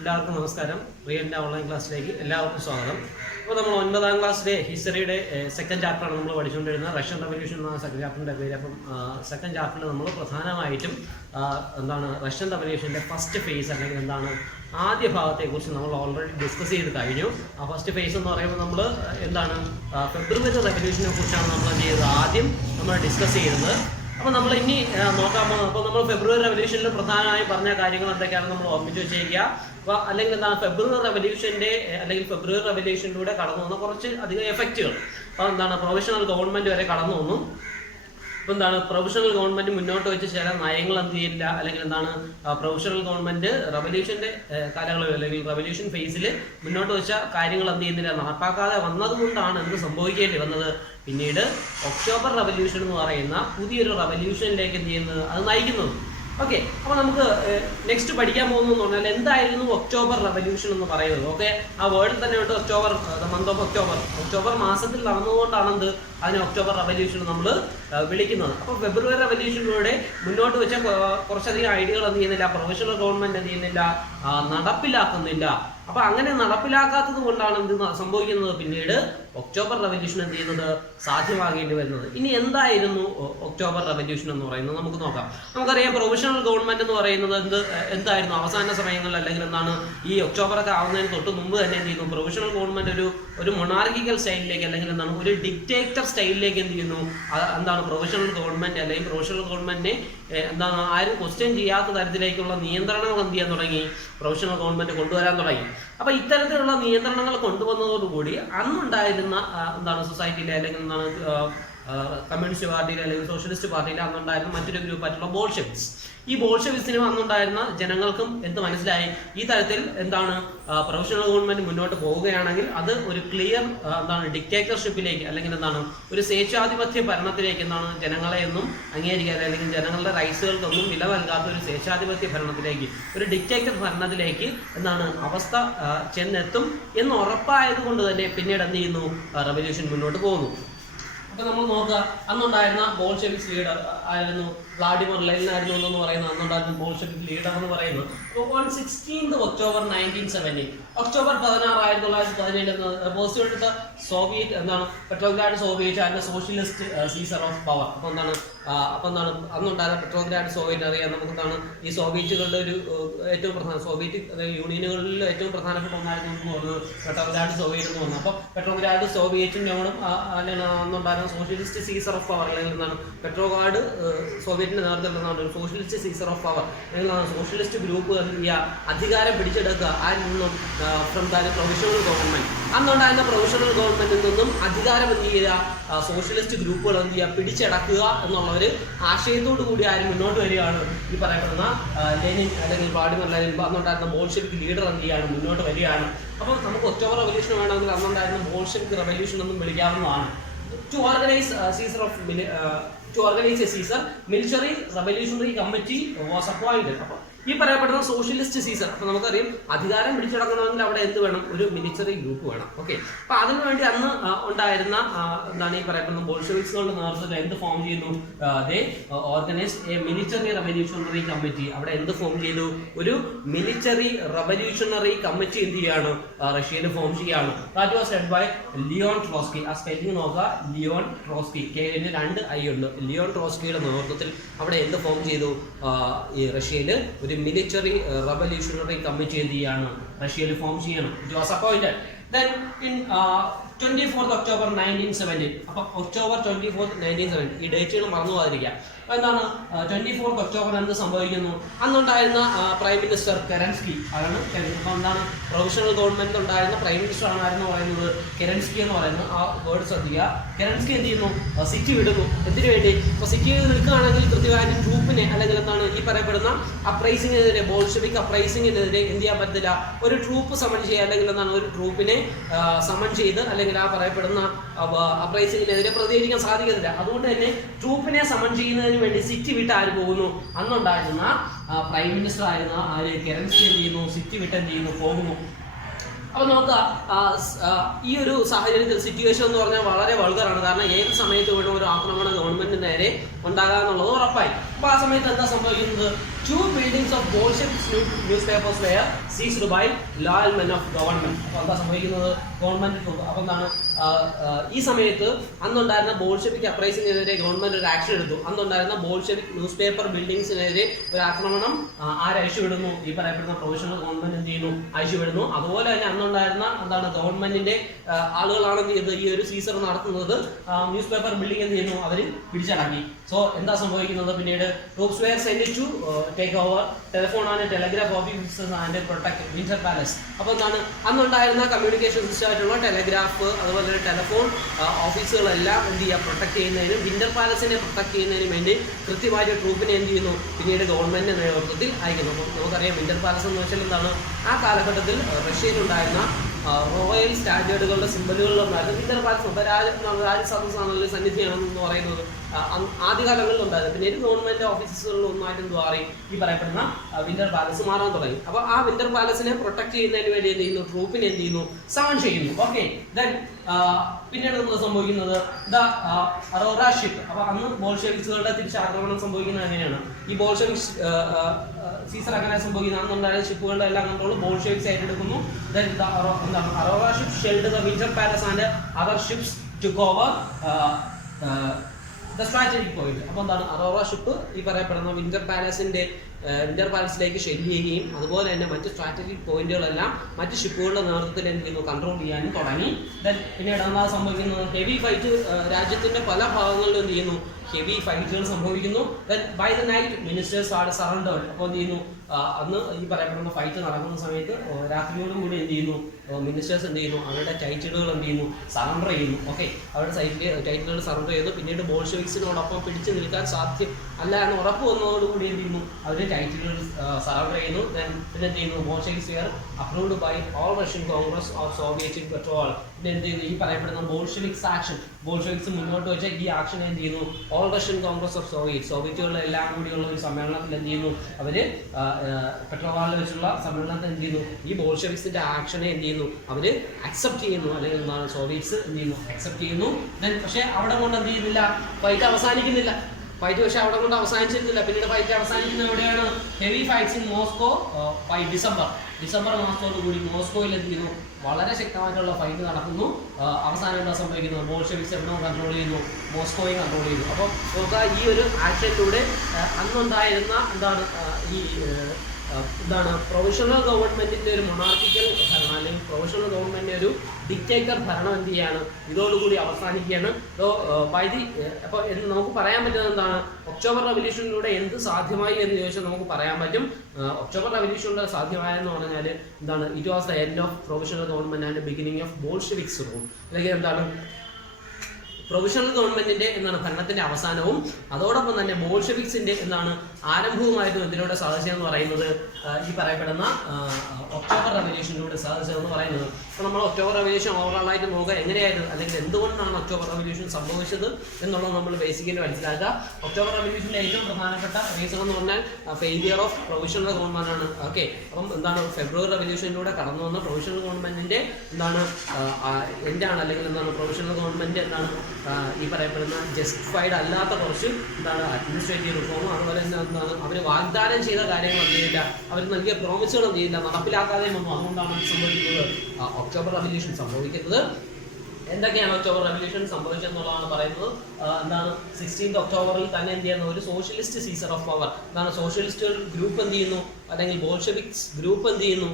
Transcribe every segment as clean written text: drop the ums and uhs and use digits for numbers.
എല്ലാവർക്കും നമസ്കാരം. റിയലിൻ്റെ ഓൺലൈൻ ക്ലാസ്സിലേക്ക് എല്ലാവർക്കും സ്വാഗതം. അപ്പോൾ നമ്മൾ 9ാം ക്ലാസ്സിലെ ഹിസ്റ്ററിയുടെ സെക്കൻഡ് ചാപ്റ്ററാണ് നമ്മൾ പഠിച്ചുകൊണ്ടിരുന്നത്. റഷ്യൻ റവല്യൂഷൻ എന്ന സെക്കൻഡ് ചാപ്റ്ററിൻ്റെ പേര്. അപ്പം സെക്കൻഡ് ചാപ്റ്ററിൽ നമ്മൾ പ്രധാനമായിട്ടും റഷ്യൻ റവല്യൂഷൻ്റെ ഫസ്റ്റ് ഫേസ് അല്ലെങ്കിൽ ആദ്യ ഭാഗത്തെക്കുറിച്ച് നമ്മൾ ഓൾറെഡി ഡിസ്കസ് ചെയ്ത് കഴിഞ്ഞു. ആ ഫസ്റ്റ് ഫേസ് എന്ന് പറയുമ്പോൾ നമ്മൾ ഫെബ്രുവരി റവല്യൂഷനെ കുറിച്ചാണ് നമ്മൾ ആദ്യം നമ്മൾ ഡിസ്കസ് ചെയ്തത്. അപ്പോൾ നമ്മൾ ഇനി നോക്കാൻ പോകുന്നത്, അപ്പോൾ നമ്മൾ ഫെബ്രുവരി റവല്യൂഷനിൽ പ്രധാനമായും പറഞ്ഞ കാര്യങ്ങൾ എന്തൊക്കെയാണെന്ന് നമ്മൾ ഓർമ്മിച്ച് വെച്ചേക്കുക. അപ്പോൾ അല്ലെങ്കിൽ ഫെബ്രുവരി റവല്യൂഷനിലൂടെ കടന്നു വന്ന കുറച്ച് അധികം എഫക്റ്റുകൾ. അപ്പോൾ പ്രൊവിഷണൽ ഗവൺമെൻറ് വരെ കടന്നു വന്നു. അപ്പോൾ പ്രൊവിഷണൽ ഗവൺമെൻറ് മുന്നോട്ട് വെച്ച് ചില നയങ്ങൾ എന്ത് ചെയ്യില്ല, അല്ലെങ്കിൽ പ്രൊവിഷണൽ ഗവൺമെൻറ് റവല്യൂഷൻ്റെ കാലയളവിൽ അല്ലെങ്കിൽ റവല്യൂഷൻ ഫേസിൽ മുന്നോട്ട് വെച്ച കാര്യങ്ങൾ എന്ത് ചെയ്യുന്നില്ല, നടപ്പാക്കാതെ വന്നതുകൊണ്ടാണ് എന്ത് സംഭവിക്കേണ്ടി വന്നത്. പിന്നീട് ഒക്ടോബർ റവല്യൂഷൻ എന്ന് പറയുന്ന പുതിയൊരു റവല്യൂഷനിലേക്ക് എന്ത് ചെയ്യുന്നത്, അത് നയിക്കുന്നത്. ഓക്കെ, അപ്പോൾ നമുക്ക് നെക്സ്റ്റ് പഠിക്കാൻ പോകുന്നു എന്ന് പറഞ്ഞാൽ എന്തായിരുന്നു ഒക്ടോബർ റവല്യൂഷൻ എന്ന് പറയുന്നത്. ഓക്കെ, ആ വേർഡിൽ തന്നെ ഉണ്ട് ഒക്ടോബർ, മന്ത് ഓഫ് ഒക്ടോബർ മാസത്തിൽ നടന്നുകൊണ്ടാണ് അതിനെ ഒക്ടോബർ റവല്യൂഷൻ നമ്മൾ വിളിക്കുന്നത്. അപ്പോൾ ഫെബ്രുവരി റവല്യൂഷനിലൂടെ മുന്നോട്ട് വെച്ച കുറച്ചധികം ഐഡിയകൾ എന്ത് ചെയ്യുന്നില്ല, പ്രൊവിഷണൽ ഗവൺമെൻറ് എന്ത് ചെയ്യുന്നില്ല, നടപ്പിലാക്കുന്നില്ല. അപ്പോൾ അങ്ങനെ നടപ്പിലാക്കാത്തത് കൊണ്ടാണ് എന്ത് സംഭവിക്കുന്നത്, പിന്നീട് ഒക്ടോബർ റവല്യൂഷൻ എന്ത് ചെയ്യുന്നത്, സാധ്യമാകേണ്ടി വരുന്നത്. ഇനി എന്തായിരുന്നു ഒക്ടോബർ റവല്യൂഷൻ എന്ന് പറയുന്നത് നമുക്ക് നോക്കാം. നമുക്കറിയാം പ്രൊവിഷണൽ ഗവൺമെൻറ് എന്ന് പറയുന്നത് എന്തായിരുന്നു അവസാന സമയങ്ങളിൽ, അല്ലെങ്കിൽ ഈ ഒക്ടോബറൊക്കെ ആവുന്നതിന് തൊട്ട് മുമ്പ് തന്നെ എന്ത് ചെയ്യുന്നു, പ്രൊവിഷണൽ ഗവൺമെൻറ് ഒരു മൊണാർക്കിക്കൽ സ്റ്റൈലിലേക്ക് അല്ലെങ്കിൽ ഒരു ഡിക്റ്റേറ്റർ സ്റ്റൈലിലേക്ക് എന്ത് ചെയ്യുന്നു, പ്രൊവിഷണൽ ഗവൺമെൻറ് അല്ലെങ്കിൽ പ്രൊവിഷണൽ ഗവൺമെൻറ്റിനെ ആരും ക്വസ്റ്റ്യൻ ചെയ്യാത്ത തരത്തിലേക്കുള്ള നിയന്ത്രണങ്ങൾ എന്ത് ചെയ്യാൻ തുടങ്ങി, പ്രൊവിഷണൽ ഗവൺമെൻറ് കൊണ്ടുവരാൻ തുടങ്ങി. അപ്പോൾ ഇത്തരത്തിലുള്ള നിയന്ത്രണങ്ങൾ കൊണ്ടുവന്നതോടുകൂടി അന്നുണ്ടായിരുന്ന സൊസൈറ്റിയിലെ അല്ലെങ്കിൽ കമ്മ്യൂണിസ്റ്റ് പാർട്ടിയിലെ അല്ലെങ്കിൽ സോഷ്യലിസ്റ്റ് പാർട്ടിയിലെ അന്നുണ്ടായിരുന്ന മറ്റൊരു ഗ്രൂപ്പായിട്ടുള്ള ബോൾഷെവിക്സ്. ഈ ബോൾഷെവിക്സിനും അന്നുണ്ടായിരുന്ന ജനങ്ങൾക്കും മനസ്സിലായി, ഈ തരത്തിൽ പ്രൊവിഷണൽ ഗവൺമെന്റ് മുന്നോട്ട് പോവുകയാണെങ്കിൽ അത് ഒരു ക്ലിയർ ഡിക്റ്റേറ്റർഷിപ്പിലേക്ക് അല്ലെങ്കിൽ ഒരു സ്വേച്ഛാധിപത്യ ഭരണത്തിലേക്ക് ജനങ്ങളെ ഒന്നും അംഗീകരിക്കാതെ അല്ലെങ്കിൽ ജനങ്ങളുടെ റൈറ്റ്സുകൾക്കൊന്നും വില നൽകാത്ത ഒരു സ്വേച്ഛാധിപത്യ ഭരണത്തിലേക്ക്, ഒരു ഡിക്റ്റേറ്റർ ഭരണത്തിലേക്ക് അവസ്ഥ ചെന്നെത്തും എന്ന് ഉറപ്പായത് കൊണ്ട് തന്നെ പിന്നീട് എന്ത് ചെയ്യുന്നു, റവല്യൂഷൻ മുന്നോട്ട് പോകുന്നു. അപ്പോൾ നമ്മൾ നോക്കുക, അന്നുണ്ടായിരുന്ന ബോൾഷെവിക്സ് ലീഡർ ആയിരുന്നു വ്ളാഡിമിർ ലെനിൻ ആയിരുന്നു എന്ന് പറയുന്നത്. അന്നുണ്ടായിരുന്ന ബോൾഷെവിക് ലീഡർ എന്ന് പറയുന്നത്. അപ്പോൾ 16 October 1917, October 16, 1917 post soviet Petrograd soviet and socialist seizure of power. അപ്പോൾ അന്നുണ്ടായിരുന്ന പെട്രോഗ്രാഡ് സോവിയറ്റ് അറിയാം നമുക്ക്. ഈ സോവിയറ്റുകളുടെ ഒരു ഏറ്റവും പ്രധാന സോവിയറ്റ് യൂണിയനുകളിൽ ഏറ്റവും പ്രധാനപ്പെട്ട ഒന്നായിരുന്നു എന്ന് പറയുന്നത് പെട്രോഗ്രാഡ് സോവിയറ്റ് എന്ന് പറഞ്ഞു. അപ്പോൾ പെട്രോഗ്രാഡ് സോവിയറ്റിനോടും അല്ലെങ്കിൽ അന്നുണ്ടായിരുന്ന സോഷ്യലിസ്റ്റ് സീസർ ഓഫ് പവർ അല്ലെങ്കിൽ പെട്രോഗ്രാഡ് സോവിയറ്റിന്റെ നേതൃത്വത്തിൽ ഒരു സോഷ്യലിസ്റ്റ് സീസർ ഓഫ് പവർ അല്ലെങ്കിൽ സോഷ്യലിസ്റ്റ് ഗ്രൂപ്പ് അധികാരം പിടിച്ചെടുക്കുക ആരും ഫ്രം പ്രൊവിഷണൽ ഗവൺമെന്റ്. അന്നുണ്ടായിരുന്ന പ്രൊവിഷണൽ ഗവൺമെന്റിൽ നിന്നും അധികാരം എന്ത് ചെയ്യുക, സോഷ്യലിസ്റ്റ് ഗ്രൂപ്പുകൾ എന്ത് ചെയ്യുക, പിടിച്ചടക്കുക എന്നുള്ള ഒരു ആശയത്തോടു കൂടി ആരും മുന്നോട്ട് വരികയാണ്. ഈ പറയപ്പെടുന്ന ലെനിൻ അല്ലെങ്കിൽ വ്ളാഡിമിർ ലെനിൻ, അന്നുണ്ടായിരുന്ന ബോൾഷെവിക് ലീഡർ എന്ത് ചെയ്യാണ്, മുന്നോട്ട് വരികയാണ്. അപ്പോൾ നമുക്ക് ഒക്ടോബർ റവല്യൂഷൻ വേണമെങ്കിൽ അന്നുണ്ടായിരുന്ന ബോൾഷെവിക് റവല്യൂഷൻ എന്നും വിളിക്കാവുന്നതാണ്. To organize a Caesar, military revolutionary committee was appointed. ഈ പറയപ്പെടുന്ന സോഷ്യലിസ്റ്റ് സീസർ. അപ്പോൾ നമുക്കറിയാം അധികാരം പിടിച്ചെടുക്കണമെങ്കിൽ അവിടെ എന്ത് വേണം, ഒരു മിലിറ്ററി ഗ്രൂപ്പ് വേണം. ഓക്കെ, അപ്പോൾ അതിനുവേണ്ടി അന്ന് ഉണ്ടായിരുന്ന ഈ പറയപ്പെടുന്ന ബോൾഷെവിക്സുകളുടെ നേതൃത്വത്തിൽ എന്ത് ഫോം ചെയ്യുന്നു, they organised a military revolutionary committee. അവിടെ എന്ത് ഫോം ചെയ്തു, ഒരു മിലിറ്ററി റവല്യൂഷണറി കമ്മിറ്റി എന്ത് ചെയ്യാണ്, റഷ്യയിൽ ഫോം ചെയ്യാണ്. That was head by Leon Trotsky. ആ സ്പെല്ലിംഗ് നോക്കുക, ലിയോൺ ട്രോട്സ്കി, കെയിന് 2 ഐ ഉണ്ട്. ലിയോൺ ട്രോട്സ്കിയുടെ നേതൃത്വത്തിൽ അവിടെ എന്ത് ഫോം ചെയ്തു, ഈ റഷ്യയിൽ ഒരു മിലിറ്ററി റവല്യൂഷണറി കമ്മിറ്റി എന്ത് ചെയ്യാണ്, റഷ്യയിൽ ഫോം ചെയ്യണം. It was appointed. Then in 24 October 1917, അപ്പോൾ ഒക്ടോബർ 24, 1917 ഈ ഡേറ്റുകൾ മറന്നു പോകാതിരിക്കുക. അപ്പോൾ 24 ഒക്ടോബർ എന്ത് സംഭവിക്കുന്നു, അന്നുണ്ടായിരുന്ന പ്രൈം മിനിസ്റ്റർ കെരൻസ്കി ആണ്. അപ്പോൾ പ്രൊവിഷണൽ ഗവൺമെന്റ് ഉണ്ടായിരുന്ന പ്രൈം മിനിസ്റ്റർ ആണെന്ന് പറയുന്നത് കെരൻസ്കി എന്ന് പറയുന്നത്. ആ വേർഡ് ശ്രദ്ധിക്കുക. കെരൻസ്കി എന്ത് ചെയ്യുന്നു, സിറ്റി വിടുന്നു. എന്തിനു വേണ്ടി, ഇപ്പോൾ സിറ്റിയിൽ നിൽക്കുകയാണെങ്കിൽ കൃത്യമായിട്ട് ട്രൂപ്പിനെ അല്ലെങ്കിൽ ഈ പറയപ്പെടുന്ന അപ്രൈസിങ്ങിനെതിരെ, ബോൾഷെവിക് അപ്രൈസിങ്ങിനെതിരെ എന്ത് ചെയ്യാൻ പറ്റില്ല, ഒരു ട്രൂപ്പ് സമൺ ചെയ്യുക അല്ലെങ്കിൽ ഒരു ട്രൂപ്പിനെ സമൺ ചെയ്ത് അല്ലെങ്കിൽ ആ പറയപ്പെടുന്ന അപ്രൈസിങ്ങിനെതിരെ പ്രതികരിക്കാൻ സാധിക്കത്തില്ല. അതുകൊണ്ട് തന്നെ ട്രൂപ്പിനെ സമൺ ചെയ്യുന്നതിന് വേണ്ടി സിറ്റി വിട്ട് ആര് പോകുന്നു, അന്നുണ്ടായിരുന്ന പ്രൈം മിനിസ്റ്റർ ആയിരുന്ന കെരൻസ്കി എന്ത് ചെയ്യുന്നു, സിറ്റി വിട്ട് എന്ത് ചെയ്യുന്നു, പോകുന്നു. അപ്പോൾ നോക്കുക, ഈ ഒരു സാഹചര്യത്തിൽ സിറ്റുവേഷൻ എന്ന് പറഞ്ഞാൽ വളരെ വൾഗറാണ്. കാരണം ഏത് സമയത്ത് വേണം ഒരു ആക്രമണം ഗവൺമെന്റിന് നേരെ ഉണ്ടാകാന്നുള്ളത് ഉറപ്പായി. അപ്പോൾ ആ സമയത്ത് എന്താ സംഭവിക്കുന്നത്, 2 buildings of Bolshevik newspapers were seized by loyal men of government. അപ്പോൾ എന്താ സംഭവിക്കുന്നത്? ഗവൺമെന്റ് അപ്പോൾ എന്താണ് ഈ സമയത്ത് അന്നുണ്ടായിരുന്ന ബോൾഷെവിക് അപ്രൈസിനെതിരെ ഗവൺമെന്റ് ഒരു ആക്ഷൻ എടുത്തു. അന്നുണ്ടായിരുന്ന ബോൾഷെവിക് ന്യൂസ് പേപ്പർ ബിൽഡിംഗ്സിനെതിരെ ഒരു ആക്രമണം അയച്ചുവിടുന്നു. ഈ പറയപ്പെടുന്ന പ്രൊവിഷണൽ ഗവൺമെന്റ് എന്ത് ചെയ്യുന്നു? അയച്ചുവിടുന്നു. അതുപോലെ തന്നെ അന്നുണ്ടായിരുന്ന എന്താണ് ഗവൺമെന്റിന്റെ ആളുകളാണ് എന്ത് ചെയ്തത്? ഈ ഒരു സീസർ നടത്തുന്നത് ന്യൂസ് പേപ്പർ ബിൽഡിംഗ് എന്ത് ചെയ്യുന്നു? അവർ പിടിച്ചടക്കി. സോ എന്താ സംഭവിക്കുന്നത്? പിന്നീട് troops were send to take over telephone and telegraph officers and protect Winter Palace. അപ്പോൾ എന്താണ് അന്നുണ്ടായിരുന്ന കമ്മ്യൂണിക്കേഷൻ സിസ്റ്റം ആയിട്ടുള്ള ടെലിഗ്രാഫ് അതുപോലെ തന്നെ ടെലിഫോൺ ഓഫീസുകളെല്ലാം എന്ത് ചെയ്യുക? പ്രൊട്ടക്ട് ചെയ്യുന്നതിനും വിന്റർ പാലസിനെ പ്രൊട്ടക്ട് ചെയ്യുന്നതിനും വേണ്ടി കൃത്യമായിട്ട് ട്രൂപ്പിനെ എന്ത് ചെയ്യുന്നു? പിന്നീട് ഗവൺമെന്റിന്റെ നേതൃത്വത്തിൽ അയക്കുന്നു. അപ്പോൾ നമുക്കറിയാം വിന്റർ പാലസ് എന്ന് വെച്ചാൽ എന്താണ്? ആ കാലഘട്ടത്തിൽ റഷ്യയിലുണ്ടായിരുന്ന റോയൽ സ്റ്റാൻഡേർഡുകളുടെ സിമ്പലുകളിലൊന്നായിരുന്നു വിന്റർ പാലസ്. രാജസദസ്സാണല്ലോ സന്നിധിയാണെന്ന് പറയുന്നത് ആദ്യകാലങ്ങളിൽ ഉണ്ടായിരുന്നു. പിന്നീട് ഗവൺമെന്റ് ഓഫീസുകളിൽ ഒന്നായിട്ട് എന്ത് മാറി? ഈ പറയപ്പെടുന്ന വിന്റർ പാലസ് മാറാൻ തുടങ്ങി. അപ്പോൾ ആ വിന്റർ പാലസിനെ പ്രൊട്ടക്ട് ചെയ്യുന്നതിന് വേണ്ടി എന്ത് ചെയ്യുന്നു? ട്രൂപ്പിനെ എന്ത് ചെയ്യുന്നു? സമൺ ചെയ്യുന്നു. ഓക്കെ, ദെൻ പിന്നീട് നമ്മൾ സംഭവിക്കുന്നത് അറോറ ഷിപ്പ്. അപ്പോൾ അന്ന് ബോൾഷെവിക്സുകളുടെ തിരിച്ചാക്രമണം സംഭവിക്കുന്നത് എങ്ങനെയാണ്? ഈ ബോൾഷെവിക്സ് സീസർ അങ്ങനെ സംഭവിക്കുന്നത് അന്നുണ്ടായ ഷിപ്പുകളുടെ എല്ലാം കൺട്രോൾ ബോൾഷെവിക്സ് ഏറ്റെടുക്കുന്നു. Then Arora ship shelled the winter palace and other ships took over the strategic point. അപ്പോൾ എന്താണ്? അറോറ ഷിപ്പ് ഈ പറയപ്പെടുന്ന വിന്റർ പാലസിലേക്ക് ഷെഡ് ചെയ്യുകയും അതുപോലെ തന്നെ മറ്റ് സ്ട്രാറ്റജിക് പോയിന്റുകളെല്ലാം മറ്റ് ഷിപ്പുകളുടെ നേതൃത്വത്തിൽ എന്ത് ചെയ്യുന്നു? കൺട്രോൾ ചെയ്യാനും തുടങ്ങി. ദെൻ പിന്നീട് എന്താ സംഭവിക്കുന്നത്? ഹെവി ഫൈറ്റ് രാജ്യത്തിന്റെ പല ഭാഗങ്ങളിലും എന്ത് ചെയ്യുന്നു? ഹെവി ഫൈറ്റുകൾ സംഭവിക്കുന്നു. Then by the night ministers are surrendered. അപ്പോൾ എന്ത് ചെയ്യുന്നു? അന്ന് ഈ പറയപ്പെടുന്ന ഫൈറ്റ് നടക്കുന്ന സമയത്ത് രാത്രിയോടും കൂടി എന്ത് ചെയ്യുന്നു? മിനിസ്റ്റേഴ്സ് എന്ത് ചെയ്യുന്നു? അവരുടെ ടൈറ്റിലുകൾ എന്ത് ചെയ്യുന്നു? സറണ്ടർ ചെയ്യുന്നു. ഓക്കെ, അവരുടെ ടൈറ്റിലുകൾ സറണ്ടർ ചെയ്തു. പിന്നീട് ബോൾഷെവിക്സിനോടൊപ്പം പിടിച്ചു നിൽക്കാൻ സാധ്യം അല്ല എന്ന് ഉറപ്പ് വന്നതോടുകൂടി എന്ത് ചെയ്യുന്നു? അവർ ടൈറ്റിലുകൾ സറണ്ടർ ചെയ്യുന്നു. ദെൻ പിന്നെ എന്ത് ചെയ്യുന്നു? Bolsheviks were approved by all Russian congress of soviet petrol. പിന്നെ എന്ത് ചെയ്യുന്നു? ഈ പറയപ്പെടുന്ന ബോൾഷെവിക്സ് ആക്ഷൻ, ബോൾഷെവിക്സ് മുന്നോട്ട് വെച്ച ഈ ആക്ഷൻ എന്ത് ചെയ്യുന്നു? ഓൾ റഷ്യൻ കോൺഗ്രസ് ഓഫ് സോവിയറ്റുകളുടെ എല്ലാം കൂടിയുള്ള ഒരു സമ്മേളനത്തിൽ എന്ത് ചെയ്യുന്നു? അവര് പെട്രോവാളിൽ വെച്ചുള്ള സമ്മേളനത്തിൽ എന്ത് ചെയ്യുന്നു? ഈ ബോൾഷെവിക്സിന്റെ ആക്ഷനെ എന്ത് ചെയ്യുന്നു? അവര് അക്സെപ്റ്റ് ചെയ്യുന്നു. അല്ലെങ്കിൽ എന്താണ്? സോവിയറ്റ്സ് എന്ത് ചെയ്യുന്നു? അക്സെപ്റ്റ് ചെയ്യുന്നു. ദെൻ പക്ഷേ അവിടെ കൊണ്ട് എന്ത് ചെയ്യുന്നില്ല? ഫൈറ്റ് അവസാനിക്കുന്നില്ല. ഫൈറ്റ് പക്ഷേ അവിടെ കൊണ്ട് അവസാനിച്ചിരുന്നില്ല. പിന്നീട് ഫൈറ്റ് അവസാനിക്കുന്നത് എവിടെയാണ്? Heavy fights in Moscow by December മാസത്തോടുകൂടി മോസ്കോയിൽ എന്ത് ചെയ്യുന്നു? വളരെ ശക്തമായിട്ടുള്ള ഫൈറ്റ് നടക്കുന്നു. അവസാനം എന്താ സംഭവിക്കുന്നത്? ബോൾഷെവിക്സ് എവിടെ കൺട്രോൾ ചെയ്യുന്നു? മോസ്കോയെ കൺട്രോൾ ചെയ്യുന്നു. അപ്പോൾ നമുക്ക് ഈ ഒരു ആക്ഷനിലൂടെ അന്നുണ്ടായിരുന്ന എന്താണ് പ്രൊവിഷണൽ ഗവൺമെന്റിന്റെ ഒരു മൊണാർക്കിക്കൽ ഭരണം അല്ലെങ്കിൽ പ്രൊവിഷണൽ ഗവൺമെന്റിന്റെ ഒരു ഡിക്റ്റേറ്റർ ഭരണം എന്ത് ചെയ്യാണ്? ഇതോടുകൂടി അവസാനിക്കുകയാണ്. അപ്പോൾ നമുക്ക് പറയാൻ പറ്റുന്നത് എന്താണ്? ഒക്ടോബർ റവല്യൂഷനിലൂടെ എന്ത് സാധ്യമായി എന്ന് ചോദിച്ചാൽ നമുക്ക് പറയാൻ പറ്റും. ഒക്ടോബർ റവല്യൂഷനിലൂടെ സാധ്യമായെന്ന് പറഞ്ഞാൽ എന്താണ്? It was the end of provisional government and beginning of Bolsheviks rule. അല്ലെങ്കിൽ എന്താണ്? പ്രൊവിഷണൽ ഗവൺമെന്റിന്റെ എന്താണ് ഭരണത്തിന്റെ അവസാനവും അതോടൊപ്പം തന്നെ ബോൾഷെവിക്സിന്റെ എന്താണ് ആരംഭവുമായിരുന്നു ഇതിലൂടെ സാധിച്ചതെന്ന് പറയുന്നത് ഈ പറയപ്പെടുന്ന ഒക്ടോബർ റവല്യൂഷനിലൂടെ സാധിച്ചതെന്ന് പറയുന്നത്. അപ്പോൾ നമ്മൾ ഒക്ടോബർ റവല്യൂഷൻ ഓവറോളായിട്ട് നോക്കുക എങ്ങനെയായിരുന്നു അല്ലെങ്കിൽ എന്തുകൊണ്ടാണ് ഒക്ടോബർ റവല്യൂഷൻ സംഭവിച്ചത് എന്നുള്ളത് നമ്മൾ ബേസിക്കലി മനസ്സിലാക്കുക. ഒക്ടോബർ റവല്യൂഷന്റെ ഏറ്റവും പ്രധാനപ്പെട്ട റീസൺ എന്ന് പറഞ്ഞാൽ ഫെയിലിയർ ഓഫ് പ്രൊവിഷണൽ ഗവൺമെന്റ് ആണ്. ഓക്കെ, അപ്പം എന്താണ് ഫെബ്രുവരി റവല്യൂഷനിലൂടെ കടന്നു വന്ന പ്രൊവിഷണൽ ഗവൺമെന്റിന്റെ എന്താണ് എന്താണ് അല്ലെങ്കിൽ എന്താണ് പ്രൊവിഷണൽ ഗവൺമെന്റ് എന്താണ് ഈ പറയപ്പെടുന്ന ജസ്റ്റിഫൈഡ് അല്ലാത്ത കുറച്ച് എന്താണ് അഡ്മിനിസ്ട്രേറ്റീവ് റിഫോമും അതുപോലെ തന്നെ എന്താണ് അവർ വാഗ്ദാനം ചെയ്ത കാര്യങ്ങൾ എന്ത് ചെയ്യില്ല, അവർ നൽകിയ പ്രോമിസുകൾ എന്ത് ചെയ്യില്ല, നടപ്പിലാക്കാതെയും വന്നു. അതുകൊണ്ടാണ് സംഭവിക്കുന്നത് ഒക്ടോബർ റവല്യൂഷൻ സംഭവിക്കുന്നത്. എന്തൊക്കെയാണ് ഒക്ടോബർ റവല്യൂഷൻ സംഭവിച്ചെന്നുള്ളതാണ് പറയുന്നത്. എന്താണ് 16 ഒക്ടോബറിൽ തന്നെ എന്ത് ചെയ്യുന്നു? ഒരു സോഷ്യലിസ്റ്റ് സീസർ ഓഫ് പവർ. എന്താണ് സോഷ്യലിസ്റ്റ് ഗ്രൂപ്പ് എന്ത് ചെയ്യുന്നു? അല്ലെങ്കിൽ ബോൾഷെവിക്സ് ഗ്രൂപ്പ് എന്ത് ചെയ്യുന്നു?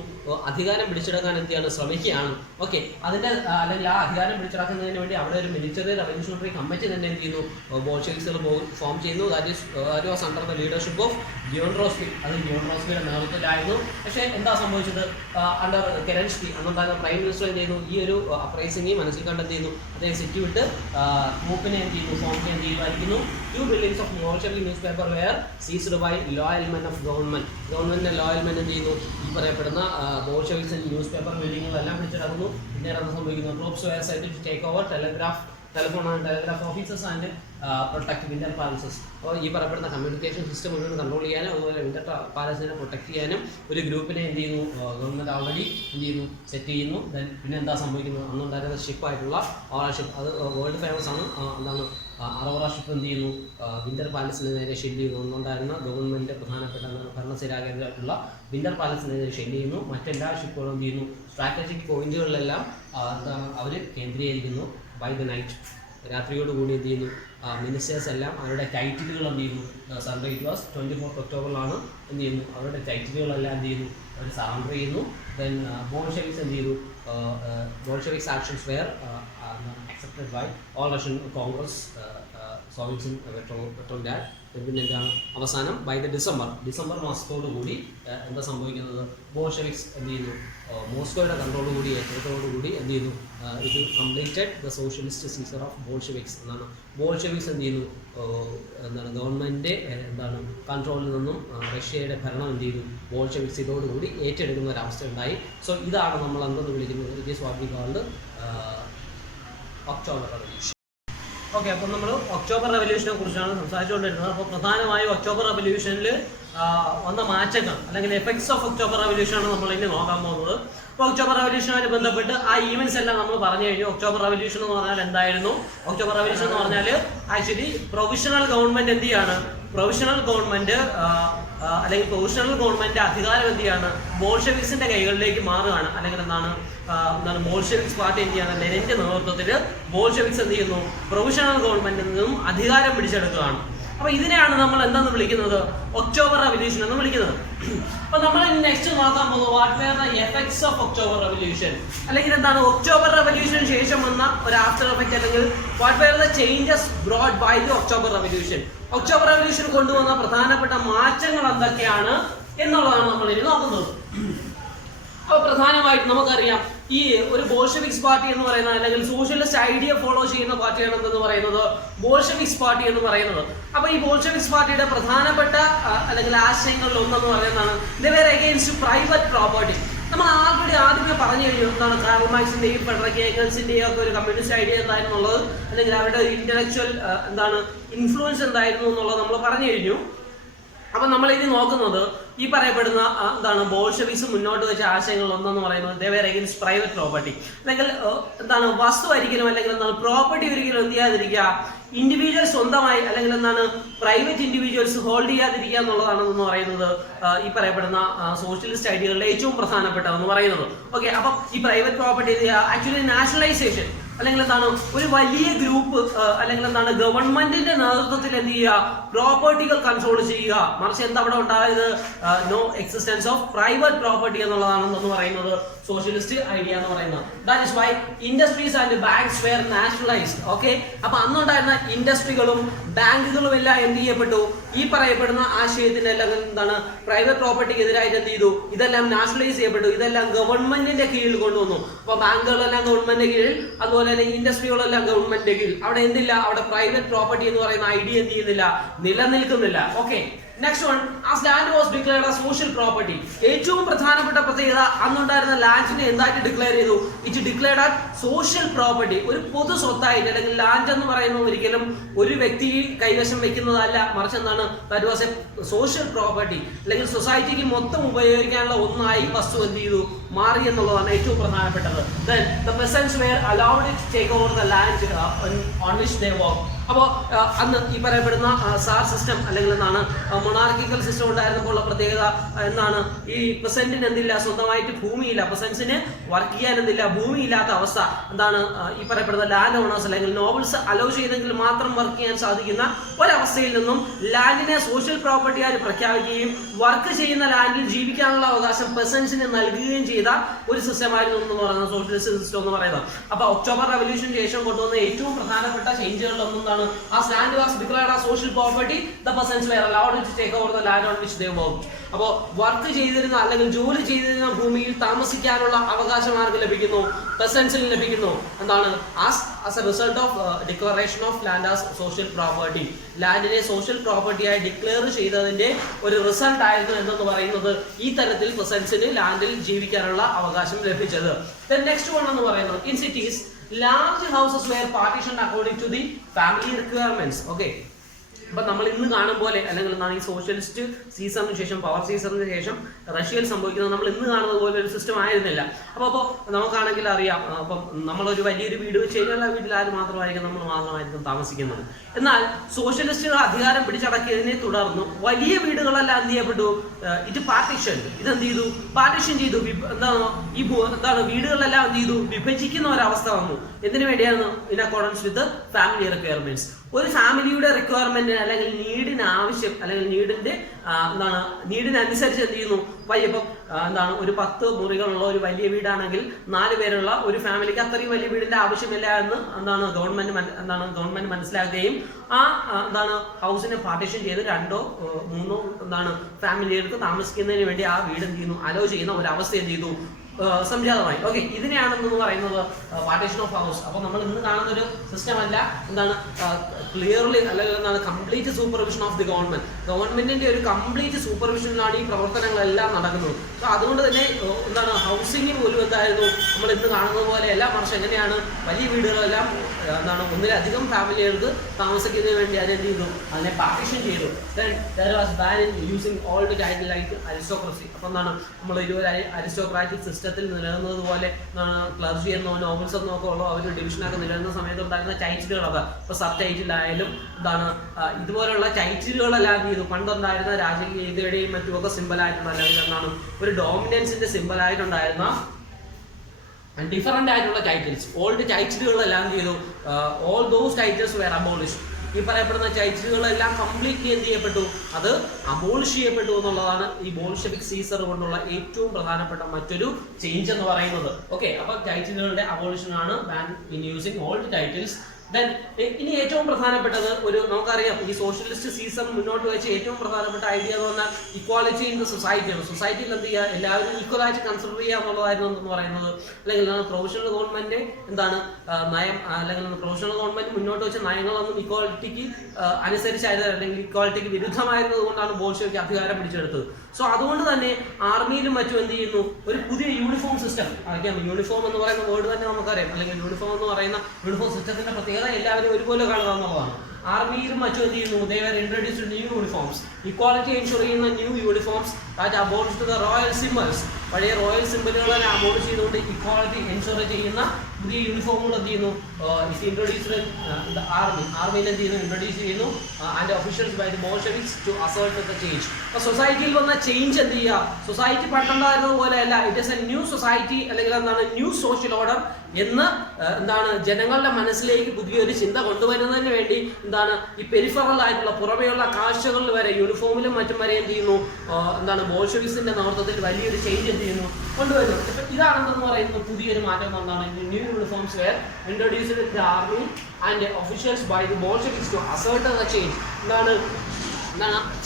അധികാരം പിടിച്ചെടുക്കാൻ എന്ത് ചെയ്യാണ്? ശ്രമിക്കുകയാണ്. ഓക്കെ, അതിന്റെ അല്ലെങ്കിൽ ആ അധികാരം പിടിച്ചെടുക്കുന്നതിന് വേണ്ടി അവിടെ ഒരു മിലിറ്ററി റവല്യൂഷണറി കമ്മിറ്റി തന്നെ എന്ത് ചെയ്യുന്നു? ബോൾഷെവിക്സുകൾ ഫോം ചെയ്യുന്നു. That was under the leadership of Leon Trotsky. അത് ലിയോൺ ട്രോട്സ്കിയുടെ നേതൃത്വത്തിലായിരുന്നു. പക്ഷേ എന്താ സംഭവിച്ചത്? അണ്ടർ കെരൻസ്കി അന്നുണ്ടായിരുന്ന പ്രൈം മിനിസ്റ്റർ എന്ത് ചെയ്യുന്നു? ഈ ഒരു അപ്രൈസിംഗ് മനസ്സിൽ കണ്ട് എന്ത് ചെയ്യുന്നു? അദ്ദേഹം സിറ്റി വിട്ട് ഗ്രൂപ്പിനെ എന്ത് ചെയ്യുന്നു? ഫോം ചെയ്യാൻ തീരുമാനിക്കുന്നു. 2 buildings of Bolshevik newspaper were seized by loyal men of government. ഗവൺമെന്റിന്റെ ലോയൽ മെൻ എന്ത് ചെയ്യുന്നു? ഈ പറയപ്പെടുന്ന ബോൾഷെവിക്സ് ന്യൂസ് പേപ്പർ ബിൽഡിങ്ങുകളെല്ലാം പിടിച്ചെടുക്കുന്നു. പിന്നീട് അത് സംഭവിക്കുന്നു. Troops were send to take over telephone and telegraph officers and protect Winter Palaces. അപ്പോൾ ഈ പറയപ്പെടുന്ന കമ്മ്യൂണിക്കേഷൻ സിസ്റ്റം മുഴുവൻ കൺട്രോൾ ചെയ്യാനും അതുപോലെ വിന്റർ പാലസിനെ പ്രൊട്ടക്ട് ചെയ്യാനും ഒരു ഗ്രൂപ്പിനെ എന്ത് ചെയ്യുന്നു? ഗവൺമെന്റ് ഓൾറെഡി എന്ത് ചെയ്യുന്നു? സെറ്റ് ചെയ്യുന്നു. ദെൻ പിന്നെ എന്താ സംഭവിക്കുന്നത്? അന്നുണ്ടായിരുന്ന ഷിപ്പായിട്ടുള്ള ഷിപ്പ്, അത് വേൾഡ് ഫേമസ് ആണ്. എന്താണ് അറോറ ഷിപ്പ് എന്ത് ചെയ്യുന്നു, വിന്റർ പാലസിന് നേരെ ഷെല്ല് ചെയ്യുന്നു. ഒന്നുണ്ടായിരുന്ന ഗവൺമെൻറ് പ്രധാനപ്പെട്ട ഭരണസ്ഥിരാകേന്ദ്രമായിട്ടുള്ള വിന്റർ പാലസിന് നേരെ ഷെല്ല് ചെയ്യുന്നു. മറ്റെല്ലാ ഷിപ്പുകളും എന്ത് ചെയ്യുന്നു, സ്ട്രാറ്റജിക് പോയിന്റുകളിലെല്ലാം എന്താണ് അവർ കേന്ദ്രീകരിക്കുന്നു. ബൈ ദ നൈറ്റ്, രാത്രിയോടുകൂടി എന്ത് ചെയ്യുന്നു, മിനിസ്റ്റേഴ്സ് എല്ലാം അവരുടെ ടൈറ്റിലുകൾ എന്ത് ചെയ്യുന്നു, സൺഡേ ഇറ്റ് വാസ് 24th ഒക്ടോബറിലാണ് എന്ത് ചെയ്യുന്നു, അവരുടെ ടൈറ്റിലുകളെല്ലാം എന്ത് ചെയ്യുന്നു, അവർ സറണ്ടർ ചെയ്യുന്നു. ദെൻ ബോൾഷെവിക്സ് എന്ത് ചെയ്തു, Bolsheviks actions were accepted by all Russian Congress, Soviets veteran that. പിന്നെ എന്താണ് അവസാനം ബൈ ദ ഡിസംബർ മാസത്തോടു കൂടി എന്താ സംഭവിക്കുന്നത്, ബോൾഷെവിക്സ് എന്ത് ചെയ്യുന്നു, മോസ്കോയുടെ കൺട്രോളോടുകൂടി ഏറ്റെടുത്തോടുകൂടി എന്ത് ചെയ്യുന്നു, ഇത് completed the socialist seizure of Bolsheviks എന്നാണ്. ബോൾഷെവിക്സ് എന്ത് ചെയ്യുന്നു, എന്താണ് ഗവൺമെൻറ് എന്താണ് കൺട്രോളിൽ നിന്നും റഷ്യയുടെ ഭരണം എന്ത് ചെയ്തു, ബോൾഷെവിക്സ് ഇതോടുകൂടി ഏറ്റെടുക്കുന്ന ഒരവസ്ഥ ഉണ്ടായി. സോ ഇതാണ് നമ്മൾ എന്തെന്ന് വിളിക്കുന്നത്, it is what we called October revolution. Okay, അപ്പം നമ്മൾ ഒക്ടോബർ റെവല്യൂഷനെ കുറിച്ചാണ് സംസാരിച്ചുകൊണ്ടിരുന്നത്. അപ്പോൾ പ്രധാനമായും ഒക്ടോബർ റെവല്യൂഷനിൽ വന്ന മാറ്റങ്ങൾ അല്ലെങ്കിൽ എഫക്ട്സ് ഓഫ് ഒക്ടോബർ റെവല്യൂഷനാണ് നമ്മൾ ഇനി നോക്കാൻ പോകുന്നത്. അപ്പോൾ ഒക്ടോബർ റെവല്യൂഷനുമായിട്ട് ബന്ധപ്പെട്ട് ആ ഈവൻസ് എല്ലാം നമ്മൾ പറഞ്ഞു കഴിഞ്ഞു. ഒക്ടോബർ റെവല്യൂഷൻ എന്ന് പറഞ്ഞാൽ എന്തായിരുന്നു? ഒക്ടോബർ റെവല്യൂഷൻ എന്ന് പറഞ്ഞാൽ ആക്ച്വലി പ്രൊവിഷണൽ ഗവൺമെന്റ് എന്ത് ചെയ്യാണ്, പ്രൊവിഷണൽ ഗവൺമെന്റ് അല്ലെങ്കിൽ പ്രൊവിഷണൽ ഗവൺമെന്റ് അധികാരം എന്ത് ചെയ്യാണ്, ബോൾഷെവിക്സിന്റെ കൈകളിലേക്ക് മാറുകയാണ്. അല്ലെങ്കിൽ എന്താണ് ബോൾഷെവിക്സ് പാർട്ടി എന്ത് ചെയ്യാണ്, ലെനിന്റെ നേതൃത്വത്തിൽ ബോൾഷെവിക്സ് എന്ത് ചെയ്യുന്നു, പ്രൊവിഷണൽ ഗവൺമെന്റിൽ നിന്നും അധികാരം പിടിച്ചെടുക്കുകയാണ്. അപ്പൊ ഇതിനെയാണ് നമ്മൾ എന്തെന്ന് വിളിക്കുന്നത്, ഒക്ടോബർ റെവല്യൂഷൻ എന്ന് വിളിക്കുന്നത്. അപ്പൊ നമ്മൾ നെക്സ്റ്റ് നോക്കാൻ പോകുന്നത് what were the effects of October revolution, അല്ലെങ്കിൽ എന്താണ് ഒക്ടോബർ റെവല്യൂഷന് ശേഷം വന്ന ഒരു ആഫ്റ്റർ എഫക്ട്, അല്ലെങ്കിൽ what were the changes brought by the October revolution. October revolution കൊണ്ടുവന്ന പ്രധാനപ്പെട്ട മാറ്റങ്ങൾ എന്തൊക്കെയാണ് എന്നുള്ളതാണ് നമ്മൾ ഇനി നോക്കുന്നത്. അപ്പോൾ പ്രധാനമായിട്ടും നമുക്കറിയാം, ഈ ഒരു ബോൾഷെവിക്സ് പാർട്ടി എന്ന് പറയുന്നത് അല്ലെങ്കിൽ സോഷ്യലിസ്റ്റ് ഐഡിയ ഫോളോ ചെയ്യുന്ന പാർട്ടിയാണ് എന്തെന്ന് പറയുന്നത്, ബോൾഷെവിക്സ് പാർട്ടി എന്ന് പറയുന്നത്. അപ്പോൾ ഈ ബോൾഷെവിക്സ് പാർട്ടിയുടെ പ്രധാനപ്പെട്ട അല്ലെങ്കിൽ ആശയങ്ങളിൽ ഒന്നെന്ന് പറയുന്നതാണ് they were against private property. നമ്മൾ ആദ്യമേ പറഞ്ഞു കഴിഞ്ഞു എന്താണ്, കാർൽ മാർക്സിന്റെയും ഫ്രെഡറിക് ഏംഗൽസിന്റെയും ഒക്കെ ഒരു കമ്മ്യൂണിസ്റ്റ് ഐഡിയ എന്തായിരുന്നുള്ളത്, അല്ലെങ്കിൽ അവരുടെ ഒരു ഇന്റലക്ച്വൽ എന്താണ് ഇൻഫ്ലുവൻസ് എന്തായിരുന്നു എന്നുള്ളത് നമ്മൾ പറഞ്ഞു കഴിഞ്ഞു. അപ്പം നമ്മൾ ഇനി നോക്കുന്നത് ഈ പറയപ്പെടുന്ന എന്താണ് ബോൾഷെവിക്സ് മുന്നോട്ട് വെച്ച ആശയങ്ങൾ ഒന്നെന്ന് പറയുന്നത് they were against private property, അല്ലെങ്കിൽ എന്താണ് വസ്തു ഒരിക്കലും അല്ലെങ്കിൽ എന്താണ് പ്രോപ്പർട്ടി ഒരിക്കലും എന്ത് ചെയ്യാതിരിക്കുക, ഇൻഡിവിജ്വൽസ് സ്വന്തമായി അല്ലെങ്കിൽ എന്താണ് പ്രൈവറ്റ് ഇൻഡിവിജ്വൽസ് ഹോൾഡ് ചെയ്യാതിരിക്കുക എന്നുള്ളതാണെന്ന് പറയുന്നത് ഈ പറയപ്പെടുന്ന സോഷ്യലിസ്റ്റ് ഐഡിയകളിലെ ഏറ്റവും പ്രധാനപ്പെട്ടതെന്ന് പറയുന്നത്. ഓക്കെ, അപ്പം ഈ പ്രൈവറ്റ് പ്രോപ്പർട്ടി ആക്ച്വലി നാഷണലൈസേഷൻ അല്ലെങ്കിൽ എന്താണ് ഒരു വലിയ ഗ്രൂപ്പ് അല്ലെങ്കിൽ എന്താണ് ഗവൺമെന്റിന്റെ നേതൃത്വത്തിൽ എന്ത് ചെയ്യുക, പ്രോപ്പർട്ടികൾ കൺട്രോൾ ചെയ്യുക. മറിച്ച് എന്താ അവിടെ ഉണ്ടായത്, no existence of private property എന്നുള്ളതാണെന്ന് പറയുന്നത് സോഷ്യലിസ്റ്റ് ഐഡിയ എന്ന് പറയുന്നത്. That is why industries and banks were nationalised. Okay, അപ്പൊ അന്നുണ്ടായിരുന്ന ഇൻഡസ്ട്രികളും ബാങ്കുകളും എല്ലാം എന്ത് ചെയ്യപ്പെട്ടു, ഈ പറയപ്പെടുന്ന ആശയത്തിന്റെ അല്ലെങ്കിൽ എന്താണ് പ്രൈവറ്റ് പ്രോപ്പർട്ടിക്ക് എതിരായിട്ട് എന്ത് ചെയ്തു, ഇതെല്ലാം നാഷണലൈസ് ചെയ്യപ്പെട്ടു, ഇതെല്ലാം ഗവൺമെന്റിന്റെ കീഴിൽ കൊണ്ടുവന്നു. അപ്പൊ ബാങ്കുകളെല്ലാം ഗവൺമെന്റിന്റെ കീഴിൽ, അതുപോലെ തന്നെ ഇൻഡസ്ട്രികളെല്ലാം ഗവൺമെന്റിന്റെ കീഴിൽ. അവിടെ എന്തില്ല, അവിടെ പ്രൈവറ്റ് പ്രോപ്പർട്ടി എന്ന് പറയുന്ന ഐഡിയ എന്ത് ചെയ്യുന്നില്ല, നിലനിൽക്കുന്നില്ല. Okay, next one, as land was declared as social property. ഏറ്റവും പ്രധാനപ്പെട്ട പ്രത്യേകത, അന്നുണ്ടായിരുന്ന ലാൻഡിനെ എന്തായിട്ട് ഡിക്ലെയർ ചെയ്തു, it declared as social property. ഒരു പൊതു സ്വത്തായിട്ട്, അല്ലെങ്കിൽ ലാൻഡ് എന്ന് പറയുന്നത് ഒരിക്കലും ഒരു വ്യക്തി കൈവശം വെക്കുന്നതല്ല, മറിച്ച് എന്താണ്, that was A social property, അല്ലെങ്കിൽ സൊസൈറ്റിക്ക് മൊത്തം ഉപയോഗിക്കാനുള്ള ഒന്നായി വസ്തു എന്ത് ചെയ്തു, മാറി എന്നുള്ളതാണ് ഏറ്റവും പ്രധാനപ്പെട്ടത്. Then the peasants were allowed to take over the land on which they worked. അപ്പോൾ അന്ന് ഈ പറയപ്പെടുന്ന സാർ സിസ്റ്റം അല്ലെങ്കിൽ എന്താണ് മൊണാർക്കിക്കൽ സിസ്റ്റം ഉണ്ടായിരുന്നപ്പോൾ പ്രത്യേകത എന്താണ്, ഈ പെസന്റിന് എന്തില്ല, സ്വന്തമായിട്ട് ഭൂമിയില്ല, പെസന്റ്സിന് വർക്ക് ചെയ്യാൻ എന്തില്ല, ഭൂമിയില്ലാത്ത അവസ്ഥ. എന്താണ് ഈ പറയപ്പെടുന്ന ലാൻഡ് ഓണേഴ്സ് അല്ലെങ്കിൽ നോബിൾസ് അലോ ചെയ്തെങ്കിൽ മാത്രം വർക്ക് ചെയ്യാൻ സാധിക്കുന്ന ഒരവസ്ഥയിൽ നിന്നും ലാൻഡിനെ സോഷ്യൽ പ്രോപ്പർട്ടിയായി പ്രഖ്യാപിക്കുകയും വർക്ക് ചെയ്യുന്ന ലാൻഡിൽ ജീവിക്കാനുള്ള അവകാശം പെസന്റ്സിന് നൽകുകയും ചെയ്ത ഒരു സിസ്റ്റമായിരുന്നു എന്ന് പറയുന്നത് സോഷ്യലിസ്റ്റ് സിസ്റ്റം എന്ന് പറയുന്നത്. അപ്പൊ ഒക്ടോബർ റവല്യൂഷന് ശേഷം കൊണ്ടുവന്ന ഏറ്റവും പ്രധാനപ്പെട്ട ചേഞ്ചുകളിലൊന്നും as land was declared as social property, the peasants were allowed to take over the land on which they worked. അപ്പോൾ വർക്ക് ചെയ്തിരുന്ന അല്ലെങ്കിൽ ജോലി ചെയ്തിരുന്ന ഭൂമിയിൽ താമസിക്കാനുള്ള അവകാശം ആർക്ക് ലഭിക്കുന്നു, പെസന്റ്സിന് ലഭിക്കുന്നു. എന്താണ്, as a result of declaration of land as social property. ലാൻഡിനെ സോഷ്യൽ പ്രോപ്പർട്ടിയായി ഡിക്ലെയർ ചെയ്തതിന്റെ ഒരു റിസൾട്ട് ആയിരുന്നു എന്ന് പറയുന്നത് ഈ തരത്തിൽ പെസന്റ്സിന് ലാൻഡിൽ ജീവിക്കാനുള്ള അവകാശം ലഭിച്ചത്. Then next one എന്ന് പറയുന്നത്, in cities large houses were partitioned according to the family requirements. Okay, അപ്പൊ നമ്മൾ ഇന്ന് കാണും പോലെ അല്ലെങ്കിൽ ഈ സോഷ്യലിസ്റ്റ് സീസണിന് ശേഷം, പവർ സീസണിന് ശേഷം റഷ്യയിൽ സംഭവിക്കുന്നത് നമ്മൾ ഇന്ന് കാണുന്നത് പോലെ ഒരു സിസ്റ്റം ആയിരുന്നില്ല. അപ്പോൾ നമുക്കാണെങ്കിൽ അറിയാം, അപ്പം നമ്മളൊരു വലിയൊരു വീട് വെച്ച് കഴിഞ്ഞാൽ വീട്ടിൽ ആര് മാത്രമായിരിക്കും, നമ്മൾ മാത്രമായിരിക്കും താമസിക്കുന്നത്. എന്നാൽ സോഷ്യലിസ്റ്റുകൾ അധികാരം പിടിച്ചടക്കിയതിനെ തുടർന്ന് വലിയ വീടുകളെല്ലാം എന്ത് ചെയ്യപ്പെട്ടു, ഇത് പാർട്ടീഷൻ, ഇതെന്ത് ചെയ്തു, പാർട്ടീഷൻ ചെയ്തു. എന്താണ് വീടുകളെല്ലാം എന്ത് ചെയ്തു, വിഭജിക്കുന്ന ഒരവസ്ഥ വന്നു. എന്തിനു വേണ്ടിയാണ്? In accordance with family requirements. ഒരു ഫാമിലിയുടെ റിക്വയർമെന്റ് അല്ലെങ്കിൽ നീഡിന് ആവശ്യം അല്ലെങ്കിൽ നീഡിനനുസരിച്ച് എന്ത് ചെയ്യുന്നു, ഇപ്പം ഒരു 10 മുറികളുള്ള ഒരു വലിയ വീടാണെങ്കിൽ 4 പേരുള്ള ഒരു ഫാമിലിക്ക് അത്രയും വലിയ വീടിന്റെ ആവശ്യമില്ല എന്ന് ഗവൺമെന്റ് മനസ്സിലാക്കുകയും ഹൗസിനെ പാർട്ടീഷൻ ചെയ്ത് 2 or 3 ഫാമിലികൾക്ക് താമസിക്കുന്നതിന് വേണ്ടി ആ വീട് എന്ത് ചെയ്യുന്നു, അലോ ചെയ്യുന്ന ഒരു അവസ്ഥ എന്ത് ചെയ്തു, സംജാതമായി. ഓക്കെ, ഇതിനെയാണെന്ന് പറയുന്നത് പാർട്ടീഷൻ ഓഫ് ഹൗസ്. അപ്പോൾ നമ്മൾ ഇന്ന് കാണുന്ന ഒരു സിസ്റ്റം അല്ല, ക്ലിയർലി അല്ലെങ്കിൽ കംപ്ലീറ്റ് സൂപ്പർവിഷൻ ഓഫ് ദി ഗവൺമെന്റിന്റെ ഒരു കംപ്ലീറ്റ് സൂപ്പർവിഷനിലാണ് ഈ പ്രവർത്തനങ്ങളെല്ലാം നടക്കുന്നത്. സോ അതുകൊണ്ട് തന്നെ ഹൗസിംഗ് പോലും എന്തായിരുന്നു, നമ്മൾ ഇന്ന് കാണുന്നത് പോലെ എല്ലാ വർഷം എങ്ങനെയാണ് വലിയ വീടുകളെല്ലാം ഒന്നിലധികം ഫാമിലികൾക്ക് താമസിക്കുന്നതിന് വേണ്ടി അതെന്ത് ചെയ്തു, അതിനെ പാർട്ടീഷൻ ചെയ്തു. Then there was ban in using old title like aristocracy. അപ്പോൾ നമ്മൾ ഇതുവരെ അരിസ്റ്റോക്രാറ്റിക് സിസ്റ്റത്തിൽ നിലനിന്നത് പോലെ ക്ലർജി എന്നോ നോബൽസ് എന്നോ ഒക്കെ ഉള്ള ഒരു ഡിവിഷനൊക്കെ നിലനിന്ന സമയത്ത് ഉണ്ടായിരുന്ന ടൈറ്റിലുകളൊക്കെ ഇപ്പോൾ സബ് ടൈറ്റിലായാലും ഇതുപോലുള്ള ടൈറ്റിലുകളെല്ലാം ചെയ്തു. പണ്ടുണ്ടായിരുന്ന രാജകീയതയുടെയും മറ്റുമൊക്കെ സിമ്പിളായിട്ടുള്ള അല്ലെങ്കിൽ ഒരു ഡോമിനൻസിന്റെ സിമ്പിളായിട്ടുണ്ടായിരുന്ന ഡിഫറൻ്റ് ആയിട്ടുള്ള ടൈറ്റിൽസ്, ഓൾഡ് ടൈറ്റിലുകളെല്ലാം ചെയ്തു. All those titles were abolished. ഈ പറയപ്പെടുന്ന ടൈറ്റിലുകളെല്ലാം കംപ്ലീറ്റ്ലി എന്ത് ചെയ്യപ്പെട്ടു, അത് അബോളിഷ് ചെയ്യപ്പെട്ടു എന്നുള്ളതാണ് ഈ ബോൾഷെവിക് സീസർ കൊണ്ടുള്ള ഏറ്റവും പ്രധാനപ്പെട്ട മറ്റൊരു ചേഞ്ച് എന്ന് പറയുന്നത്. ഓക്കെ, അപ്പൊ ടൈറ്റിലുകളുടെ അബോളിഷനാണ് ban in using old titles. ഇനി ഏറ്റവും പ്രധാനപ്പെട്ടത് നമുക്കറിയാം, ഈ സോഷ്യലിസ്റ്റ് സീസൺ മുന്നോട്ട് വെച്ച് ഏറ്റവും പ്രധാനപ്പെട്ട ഐഡിയ എന്ന് പറഞ്ഞാൽ ഇക്വാളിറ്റി ഇൻ ദ സൊസൈറ്റിയാണ്. സൊസൈറ്റിയിൽ എന്ത് ചെയ്യുക, എല്ലാവരും ഈക്വലായിട്ട് കൺസിഡർ ചെയ്യുക എന്നുള്ളതായിരുന്നു എന്ന് പറയുന്നത്. അല്ലെങ്കിൽ പ്രൊഫഷണൽ ഗവൺമെന്റ് നയം അല്ലെങ്കിൽ പ്രൊഫഷണൽ ഗവൺമെന്റ് മുന്നോട്ട് വെച്ച നയങ്ങളൊന്നും ഇക്വാളിറ്റിക്ക് അനുസരിച്ചായിരുന്നു അല്ലെങ്കിൽ ഇക്വാളിറ്റിക്ക് വിരുദ്ധമായിരുന്നത് കൊണ്ടാണ് ബോൾഷെവിക് അധികാരം പിടിച്ചെടുത്തത്. സോ അതുകൊണ്ട് തന്നെ ആർമിയിലും മറ്റും എന്ത് ചെയ്യുന്നു, ഒരു പുതിയ യൂണിഫോം സിസ്റ്റം. യൂണിഫോം എന്ന് പറയുന്ന വേർഡ് തന്നെ നമുക്കറിയാം, അല്ലെങ്കിൽ യൂണിഫോം എന്ന് പറയുന്ന യൂണിഫോം സിസ്റ്റത്തിന്റെ പ്രത്യേകത എല്ലാവരും ഒരുപോലെ കാണുക എന്നുള്ളതാണ്. ആർമിയിലും മറ്റും എന്ത് ചെയ്യുന്നു, they were introduced new uniforms. Equality ensure ചെയ്യുന്ന new uniforms that abolished the royal symbols. പഴയ റോയൽ സിംബലുകളെ അബോളിഷ് ചെയ്തുകൊണ്ട് ഇക്വാളിറ്റി എൻഷുർ ചെയ്യുന്ന പുതിയ യൂണിഫോമുകൾ എന്ത് ചെയ്യുന്നു, ഇൻട്രൊഡ്യൂസ്ഡ് ആർമിയിൽ എന്ത് ചെയ്യുന്നു, ഇൻട്രൊഡ്യൂസ് ചെയ്യുന്നു. And officials by the Bolsheviks to assert the change. അപ്പോൾ സൊസൈറ്റിയിൽ വന്ന ചേഞ്ച് എന്ത് ചെയ്യുക, സൊസൈറ്റി പണ്ടുണ്ടായിരുന്നത് പോലെയല്ല, it is a new society അല്ലെങ്കിൽ ന്യൂ സോഷ്യൽ ഓർഡർ എന്ന് ജനങ്ങളുടെ മനസ്സിലേക്ക് പുതിയൊരു ചിന്ത കൊണ്ടുവരുന്നതിന് വേണ്ടി ഈ പെരിഫറൽ ആയിട്ടുള്ള പുറമെയുള്ള കാഴ്ചകളിൽ വരെ യൂണിഫോമിലും മറ്റും വരെ എന്ത് ചെയ്യുന്നു, ബോൾഷെവിക്സിന്റെ നേതൃത്വത്തിൽ വലിയൊരു ചേഞ്ച് എന്ത് ചെയ്യുന്നു, കൊണ്ടുവരുന്നു. ഇപ്പൊ ഇതാണെന്ന് പറയുന്നത് പുതിയൊരു മാറ്റം new uniforms were introduced with the army and officials by the Bolsheviks to assert the change.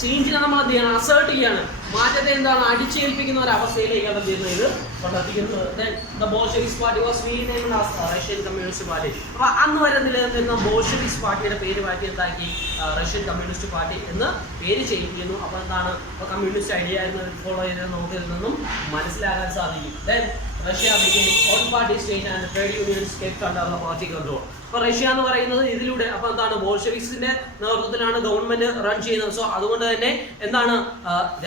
ചേഞ്ചിനെ നമ്മൾ എന്ത് ചെയ്യണം, അസേർട്ട് ചെയ്യാണ്, മാറ്റത്തെ അടിച്ചേൽപ്പിക്കുന്ന ഒരു അവസ്ഥയിലേക്കാണ് എന്ത് ചെയ്യുന്നത്, ഇത് കൊണ്ടെത്തിക്കുന്നത്. The Bolsheviks party was renamed as Russian Communist Party. അപ്പൊ അന്ന് വരെ നിലനിന്നിരുന്ന ബോൾഷെവിക്സ് പാർട്ടിയുടെ പേര് മാറ്റി എന്താക്കി, റഷ്യൻ കമ്മ്യൂണിസ്റ്റ് പാർട്ടി എന്ന് പേര് ചെയ്യുന്നു. അപ്പൊ കമ്മ്യൂണിസ്റ്റ് ഐഡിയ ഫോളോ ചെയ്തത് നമുക്ക് ഇതിൽ നിന്നും മനസ്സിലാക്കാൻ സാധിക്കും. Then Russia became one party state and trade unions kept under the party control. അപ്പോൾ റഷ്യ എന്ന് പറയുന്നത് ഇതിലൂടെ ബോൾഷെവിക്സിന്റെ നേതൃത്വത്തിലാണ് ഗവൺമെന്റ് റൺ ചെയ്യുന്നത്. സോ അതുകൊണ്ട് തന്നെ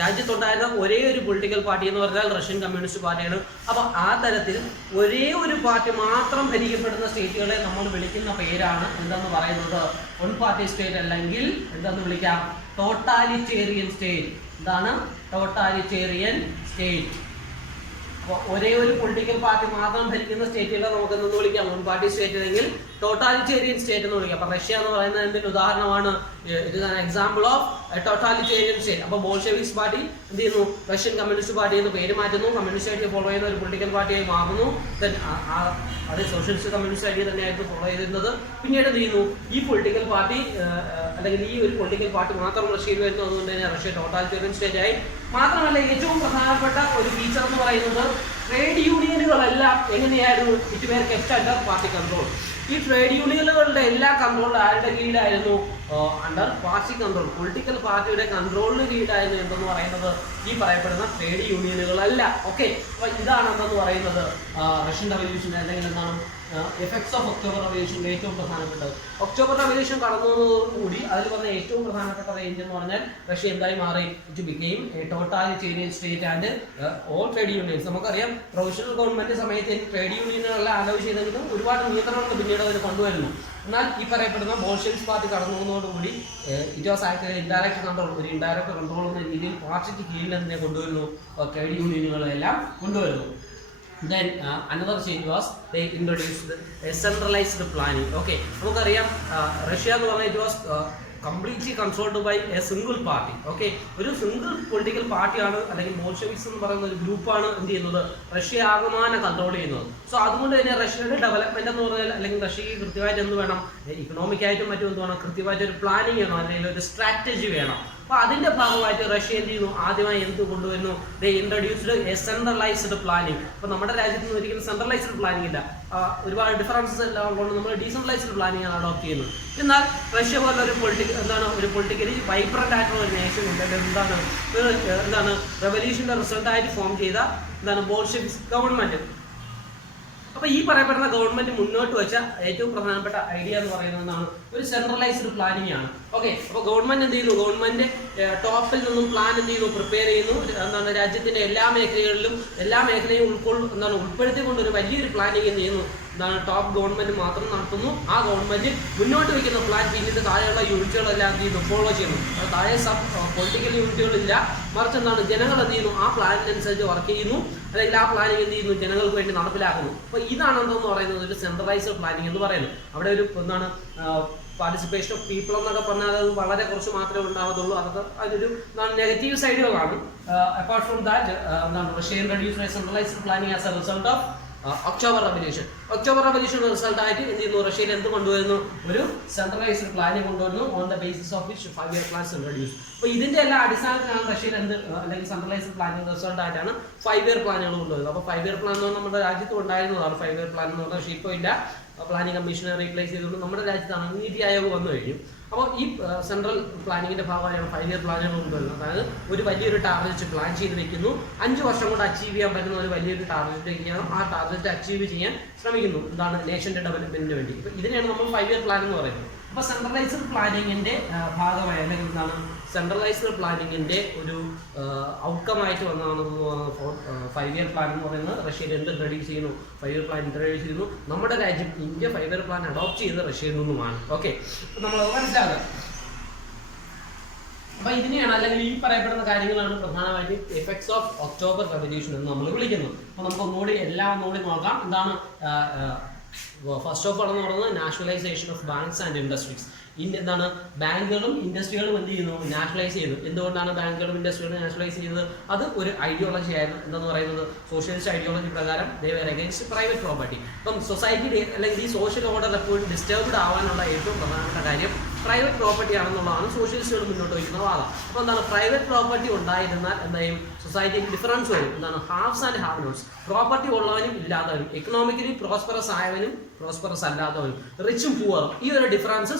രാജ്യത്തുണ്ടായിരുന്ന ഒരേ ഒരു പൊളിറ്റിക്കൽ പാർട്ടി എന്ന് പറഞ്ഞാൽ റഷ്യൻ കമ്മ്യൂണിസ്റ്റ് പാർട്ടിയാണ്. അപ്പൊ ആ തരത്തിൽ ഒരേ ഒരു പാർട്ടി മാത്രം ഭരിക്കപ്പെടുന്ന സ്റ്റേറ്റുകളെ നമ്മൾ വിളിക്കുന്ന പേരാണ് എന്തെന്ന് പറയുന്നത്, വൺ പാർട്ടി സ്റ്റേറ്റ്, അല്ലെങ്കിൽ എന്തെന്ന് വിളിക്കാം, ടോട്ടാലിറ്റേറിയൻ സ്റ്റേറ്റ്. Totalitarian state. അപ്പോൾ ഒരേ ഒരു പൊളിറ്റിക്കൽ പാർട്ടി മാത്രം ഭരിക്കുന്ന സ്റ്റേറ്റുകളെ നമുക്ക് എന്തെന്ന് വിളിക്കാം, വൺ പാർട്ടി സ്റ്റേറ്റ് അല്ലെങ്കിൽ ടോട്ടാലിറ്റേറിയൻ സ്റ്റേറ്റ് എന്ന് വിളിക്കാം. അപ്പൊ റഷ്യ എന്ന് പറയുന്നത് എന്തിന്റെ ഉദാഹരണമാണ്, it is an example of totalitarian state. അപ്പോൾ ബോൾഷെവിക്സ് പാർട്ടി എന്ത് ചെയ്യുന്നു, റഷ്യൻ കമ്മ്യൂണിസ്റ്റ് പാർട്ടി എന്ന് പേര് മാറ്റുന്നു, കമ്മ്യൂണിസ്റ്റ് ഐഡിയ ഫോളോ ചെയ്യുന്ന ഒരു പൊളിറ്റിക്കൽ പാർട്ടിയായി മാറുന്നു. അത് സോഷ്യലിസ്റ്റ് കമ്മ്യൂണിസ്റ്റ് ഐഡിയ തന്നെയായിരുന്നു ഫോളോ ചെയ്തിരുന്നത്. പിന്നീട് എന്ത് ചെയ്യുന്നു, ഈ പൊളിറ്റിക്കൽ പാർട്ടി അല്ലെങ്കിൽ ഈ ഒരു പൊളിറ്റിക്കൽ പാർട്ടി മാത്രം റഷ്യയിൽ വരുന്നു. അതുകൊണ്ട് തന്നെ റഷ്യ ടോട്ടാലിറ്റേറിയൻ സ്റ്റേറ്റ് ആയി. മാത്രമല്ല ഏറ്റവും പ്രധാനപ്പെട്ട ഒരു ഫീച്ചർ എന്ന് പറയുന്നത് ട്രേഡ് യൂണിയനുകളെല്ലാം എങ്ങനെയായിരുന്നു, it were kept under party control. ഈ ട്രേഡ് യൂണിയനുകളുടെ എല്ലാ കൺട്രോളും ആരുടെ കീഴിലായിരുന്നു, അണ്ടർ പാർട്ടി കൺട്രോൾ, പൊളിറ്റിക്കൽ പാർട്ടിയുടെ കൺട്രോളിൽ കീഴിലായിരുന്നു എന്തെന്ന് പറയുന്നത് ഈ പറയപ്പെടുന്ന ട്രേഡ് യൂണിയനുകളല്ല. ഓക്കെ, അപ്പൊ ഇതാണ് എന്തെന്ന് പറയുന്നത് റഷ്യൻ റവല്യൂഷൻ അല്ലെങ്കിൽ എന്താണ് എഫക്ട്സ് ഓഫ് ഒക്ടോബർ റവല്യൂഷൻ്റെ ഏറ്റവും പ്രധാനപ്പെട്ടത്. ഒക്ടോബർ റവല്യൂഷൻ കടന്നതോടുകൂടി അതിൽ പറഞ്ഞ ഏറ്റവും പ്രധാനപ്പെട്ട റേഞ്ച് എന്ന് പറഞ്ഞാൽ റഷ്യ എന്തായി മാറി? It became A totalitarian state and all trade unions. നമുക്കറിയാം പ്രൊവിഷണൽ ഗവൺമെന്റ് സമയത്ത് ട്രേഡ് യൂണിയനുകളെല്ലാം അലോ ചെയ്തെങ്കിലും ഒരുപാട് നിയന്ത്രണങ്ങൾ പിന്നീട് അവർ കൊണ്ടുവരുന്നു. എന്നാൽ ഈ പറയപ്പെടുന്ന ബോൾഷെവിക്സ് പാർട്ടി കടന്നു പോകുന്നതോടുകൂടി it was actually indirect control, ഒരു ഇൻഡയറക്റ്റ് കൺട്രോൾ എന്ന രീതിയിൽ പാർട്ടിക്ക് കീഴിൽ തന്നെ കൊണ്ടുവരുന്നു, ട്രേഡ് യൂണിയനുകളെല്ലാം കൊണ്ടുവരുന്നു. Then another change was they introduced a centralized planning. Okay, നമുക്കറിയാം റഷ്യ എന്ന് പറഞ്ഞാൽ it was completely controlled by a single party. Okay, ഒരു സിംഗിൾ പൊളിറ്റിക്കൽ പാർട്ടിയാണ് അല്ലെങ്കിൽ ബോൾഷെവിക്സ് എന്ന് പറയുന്ന ഒരു ഗ്രൂപ്പാണ് എന്ത് ചെയ്യുന്നത്? റഷ്യ ആകമാനം കൺട്രോൾ ചെയ്യുന്നത്. സോ അതുകൊണ്ട് തന്നെ റഷ്യയുടെ ഡെവലപ്മെന്റ് എന്ന് പറഞ്ഞാൽ അല്ലെങ്കിൽ റഷ്യക്ക് കൃത്യമായിട്ട് എന്ത് വേണം? ഇക്കണോമിക് ആയിട്ടും മറ്റും എന്ത് വേണം? കൃത്യമായിട്ട് ഒരു പ്ലാനിങ് വേണം, അല്ലെങ്കിൽ ഒരു സ്ട്രാറ്റജി വേണം. അപ്പോൾ അതിന്റെ ഭാഗമായിട്ട് റഷ്യ എന്ത് ചെയ്യുന്നു? ആദ്യമായി എന്ത് കൊണ്ടുവരുന്നു? ദേ ഇൻട്രൊഡ്യൂസ്ഡ് എ സെൻട്രലൈസ്ഡ് പ്ലാനിങ്. അപ്പോൾ നമ്മുടെ രാജ്യത്ത് നിന്ന് ഒരിക്കലും സെൻട്രലൈസ്ഡ് പ്ലാനിങ് ഇല്ല, ഒരുപാട് ഡിഫറൻസസ് എല്ലാം ഉള്ളതുകൊണ്ട് നമ്മൾ ഡീസെൻട്രലൈസ്ഡ് പ്ലാനിങ് ആണ് അഡോപ്റ്റ് ചെയ്യുന്നത്. എന്നാൽ റഷ്യ പോലെ ഒരു പൊളിറ്റിക്കലി വൈബ്രന്റ് ആയിട്ടുള്ള ഒരു നേഷൻ ഉണ്ട്. എന്താണ് റെവല്യൂഷന്റെ റിസൾട്ടായിട്ട് ഫോം ചെയ്ത ബോൾഷെവിക്സ് ഗവൺമെന്റ്. അപ്പൊ ഈ പറയപ്പെടുന്ന ഗവൺമെന്റ് മുന്നോട്ട് വെച്ച ഏറ്റവും പ്രധാനപ്പെട്ട ഐഡിയ എന്ന് പറയുന്നത് ഒരു സെൻട്രലൈസ്ഡ് പ്ലാനിങ് ആണ്. ഓക്കെ, അപ്പൊ ഗവൺമെന്റ് എന്ത് ചെയ്യുന്നു? ഗവൺമെന്റ് ടോപ്പിൽ നിന്നും പ്ലാൻ എന്ത് ചെയ്യുന്നു? പ്രിപ്പയർ ചെയ്യുന്നു. രാജ്യത്തിന്റെ എല്ലാ മേഖലയും ഉൾപ്പെടുത്തിക്കൊണ്ട് ഒരു വലിയൊരു പ്ലാനിങ് എന്ത് ചെയ്യുന്നു? ടോപ്പ് ഗവൺമെന്റ് മാത്രം നടത്തുന്നു. ആ ഗവൺമെന്റ് മുന്നോട്ട് വയ്ക്കുന്ന പ്ലാൻ പിന്നീട് താഴെയുള്ള യൂണിറ്റുകളെല്ലാം എന്ത് ചെയ്യുന്നു? ഫോളോ ചെയ്യുന്നു. അത് താഴെ പൊളിറ്റിക്കൽ യൂണിറ്റുകളില്ല, മറിച്ച് ജനങ്ങൾ എന്ത് ചെയ്യുന്നു? ആ പ്ലാനിനനുസരിച്ച് വർക്ക് ചെയ്യുന്നു, അല്ലെങ്കിൽ ആ പ്ലാനിങ് എന്ത് ചെയ്യുന്നു? ജനങ്ങൾക്ക് വേണ്ടി നടപ്പിലാക്കുന്നു. അപ്പൊ ഇതാണ് എന്തെന്ന് പറയുന്നത് ഒരു സെൻട്രലൈസ്ഡ് പ്ലാനിങ് എന്ന് പറയുന്നത്. അവിടെ ഒരു പാർട്ടിസിപ്പേഷൻ ഓഫ് പീപ്പിൾ എന്നൊക്കെ പറഞ്ഞാൽ അത് വളരെ കുറച്ച് മാത്രമേ ഉണ്ടാവത്തുള്ളൂ. അതൊക്കെ അതിലൊരു നെഗറ്റീവ് സൈഡുകളാണ്. Apart from that Russia introduced centralised planning as a result of October revolution result ആയിട്ട് എന്ത് ചെയ്യുന്നു? റഷ്യയിൽ എന്ത് കൊണ്ടുവരുന്നു? ഒരു സെൻട്രലൈസ്ഡ് പ്ലാനിങ് കൊണ്ടുവരുന്നു. On the basis of which 5-year plans introduce. അപ്പോൾ ഇതിന്റെ എല്ലാ അടിസ്ഥാനത്തിലാണ് റഷ്യയിൽ അല്ലെങ്കിൽ സെൻട്രലൈസ്ഡ് പ്ലാനിങ് റിസൾട്ട് ആയിട്ടാണ് 5-year പ്ലാനുകൾ കൊണ്ടുവരുന്നത്. അപ്പോൾ 5-year പ്ലാൻ എന്ന് പറഞ്ഞാൽ നമ്മുടെ രാജ്യത്ത് ഉണ്ടായിരുന്നതാണ് 5-year പ്ലാൻ എന്ന് പറഞ്ഞാൽ. പക്ഷേ ഇപ്പോൾ ഇല്ല, പ്ലാനിംഗ് കമ്മീഷനെ റീപ്ലേസ് ചെയ്തുകൊണ്ട് നമ്മുടെ രാജ്യത്താണ് നീതി ആയോഗ് വന്നു കഴിഞ്ഞു. അപ്പോൾ ഈ സെൻട്രൽ പ്ലാനിങ്ങിന്റെ ഭാഗമായാണ് 5-year പ്ലാനുകൾ കൊണ്ടുവരുന്നത്. അതായത് ഒരു വലിയൊരു ടാർഗറ്റ് പ്ലാൻ ചെയ്ത് വെക്കുന്നു, 5 വർഷം കൊണ്ട് അച്ചീവ് ചെയ്യാൻ പറ്റുന്ന ഒരു വലിയൊരു ടാർഗറ്റ് ചെയ്യണം. ആ ടാർഗറ്റ് അച്ചീവ് ചെയ്യാൻ ശ്രമിക്കുന്നു. നേഷന്റെ ഡെവലപ്മെന്റിന് വേണ്ടി. ഇപ്പൊ ഇതിനെയാണ് നമ്മൾ 5-year പ്ലാൻ എന്ന് പറയുന്നത്. അപ്പൊ സെൻട്രലൈസ്ഡ് പ്ലാനിങ്ങിന്റെ ഭാഗമായി അല്ലെങ്കിൽ സെൻട്രലൈസ്ഡ് പ്ലാനിങ്ങിന്റെ ഒരു ഔട്ട്കം ആയിട്ട് വന്നതാണ് 5-year പ്ലാൻ എന്ന് പറയുന്നത്. റഷ്യയിൽ എന്ത് ഇൻട്രൊഡ്യൂസ് ചെയ്യുന്നു? 5-year പ്ലാൻ ഇൻട്രൊഡ്യൂസ് ചെയ്യുന്നു. നമ്മുടെ രാജ്യം ഇന്ത്യ 5-year പ്ലാൻ അഡോപ്റ്റ് ചെയ്ത് റഷ്യയിൽ നിന്നുമാണ്. ഓക്കെ, നമ്മൾ മനസ്സിലാക്കുക. അപ്പൊ ഇതിനെയാണ് അല്ലെങ്കിൽ ഈ പറയപ്പെടുന്ന കാര്യങ്ങളാണ് പ്രധാനമായിട്ടും എഫക്ട്സ് ഓഫ് ഒക്ടോബർ റവല്യൂഷൻ എന്ന് നമ്മൾ വിളിക്കുന്നത്. അപ്പൊ നമുക്ക് ഒന്നുകൂടി നോക്കാം. എന്താണ് ഫസ്റ്റ് ഓഫ് ഓൾ എന്ന് പറയുന്നത് nationalisation of banks and industries. ബാങ്കുകളും ഇൻഡസ്ട്രികളും എന്ത് ചെയ്യുന്നു? നാഷണലൈസ് ചെയ്യുന്നു. എന്തുകൊണ്ടാണ് ബാങ്കുകളും ഇൻഡസ്ട്രികളും നാഷണലൈസ് ചെയ്തത്? അത് ഒരു ഐഡിയോളജി ആയിരുന്നു. എന്തെന്ന് പറയുന്നത് സോഷ്യലിസ്റ്റ് ഐഡിയോളജി പ്രകാരം they were against private property. അപ്പം സൊസൈറ്റി അല്ലെങ്കിൽ ഈ സോഷ്യൽ ഓർഡർ എപ്പോഴും ഡിസ്റ്റർബ്ഡ് ആവാനുള്ള ഏറ്റവും പ്രധാനപ്പെട്ട കാര്യം പ്രൈവറ്റ് പ്രോപ്പർട്ടി ആണെന്നുള്ളതാണ് സോഷ്യലിസ്റ്റുകൾ മുന്നോട്ട് വയ്ക്കുന്ന വാദം. അപ്പോൾ പ്രൈവറ്റ് പ്രോപ്പർട്ടി ഉണ്ടായിരുന്നാൽ എന്തായും സൊസൈറ്റിയിൽ ഡിഫറൻസ് വരും. Haves and have nots. Property ഉള്ളവനും ഇല്ലാത്തവനും, എക്കണോമിക്കലി പ്രോസ്പെറസ് ആയവനും പ്രോസ്പെറസ് അല്ലാത്തവനും, റിച്ചും പുവറും, ഈ ഒരു ഡിഫറൻസ്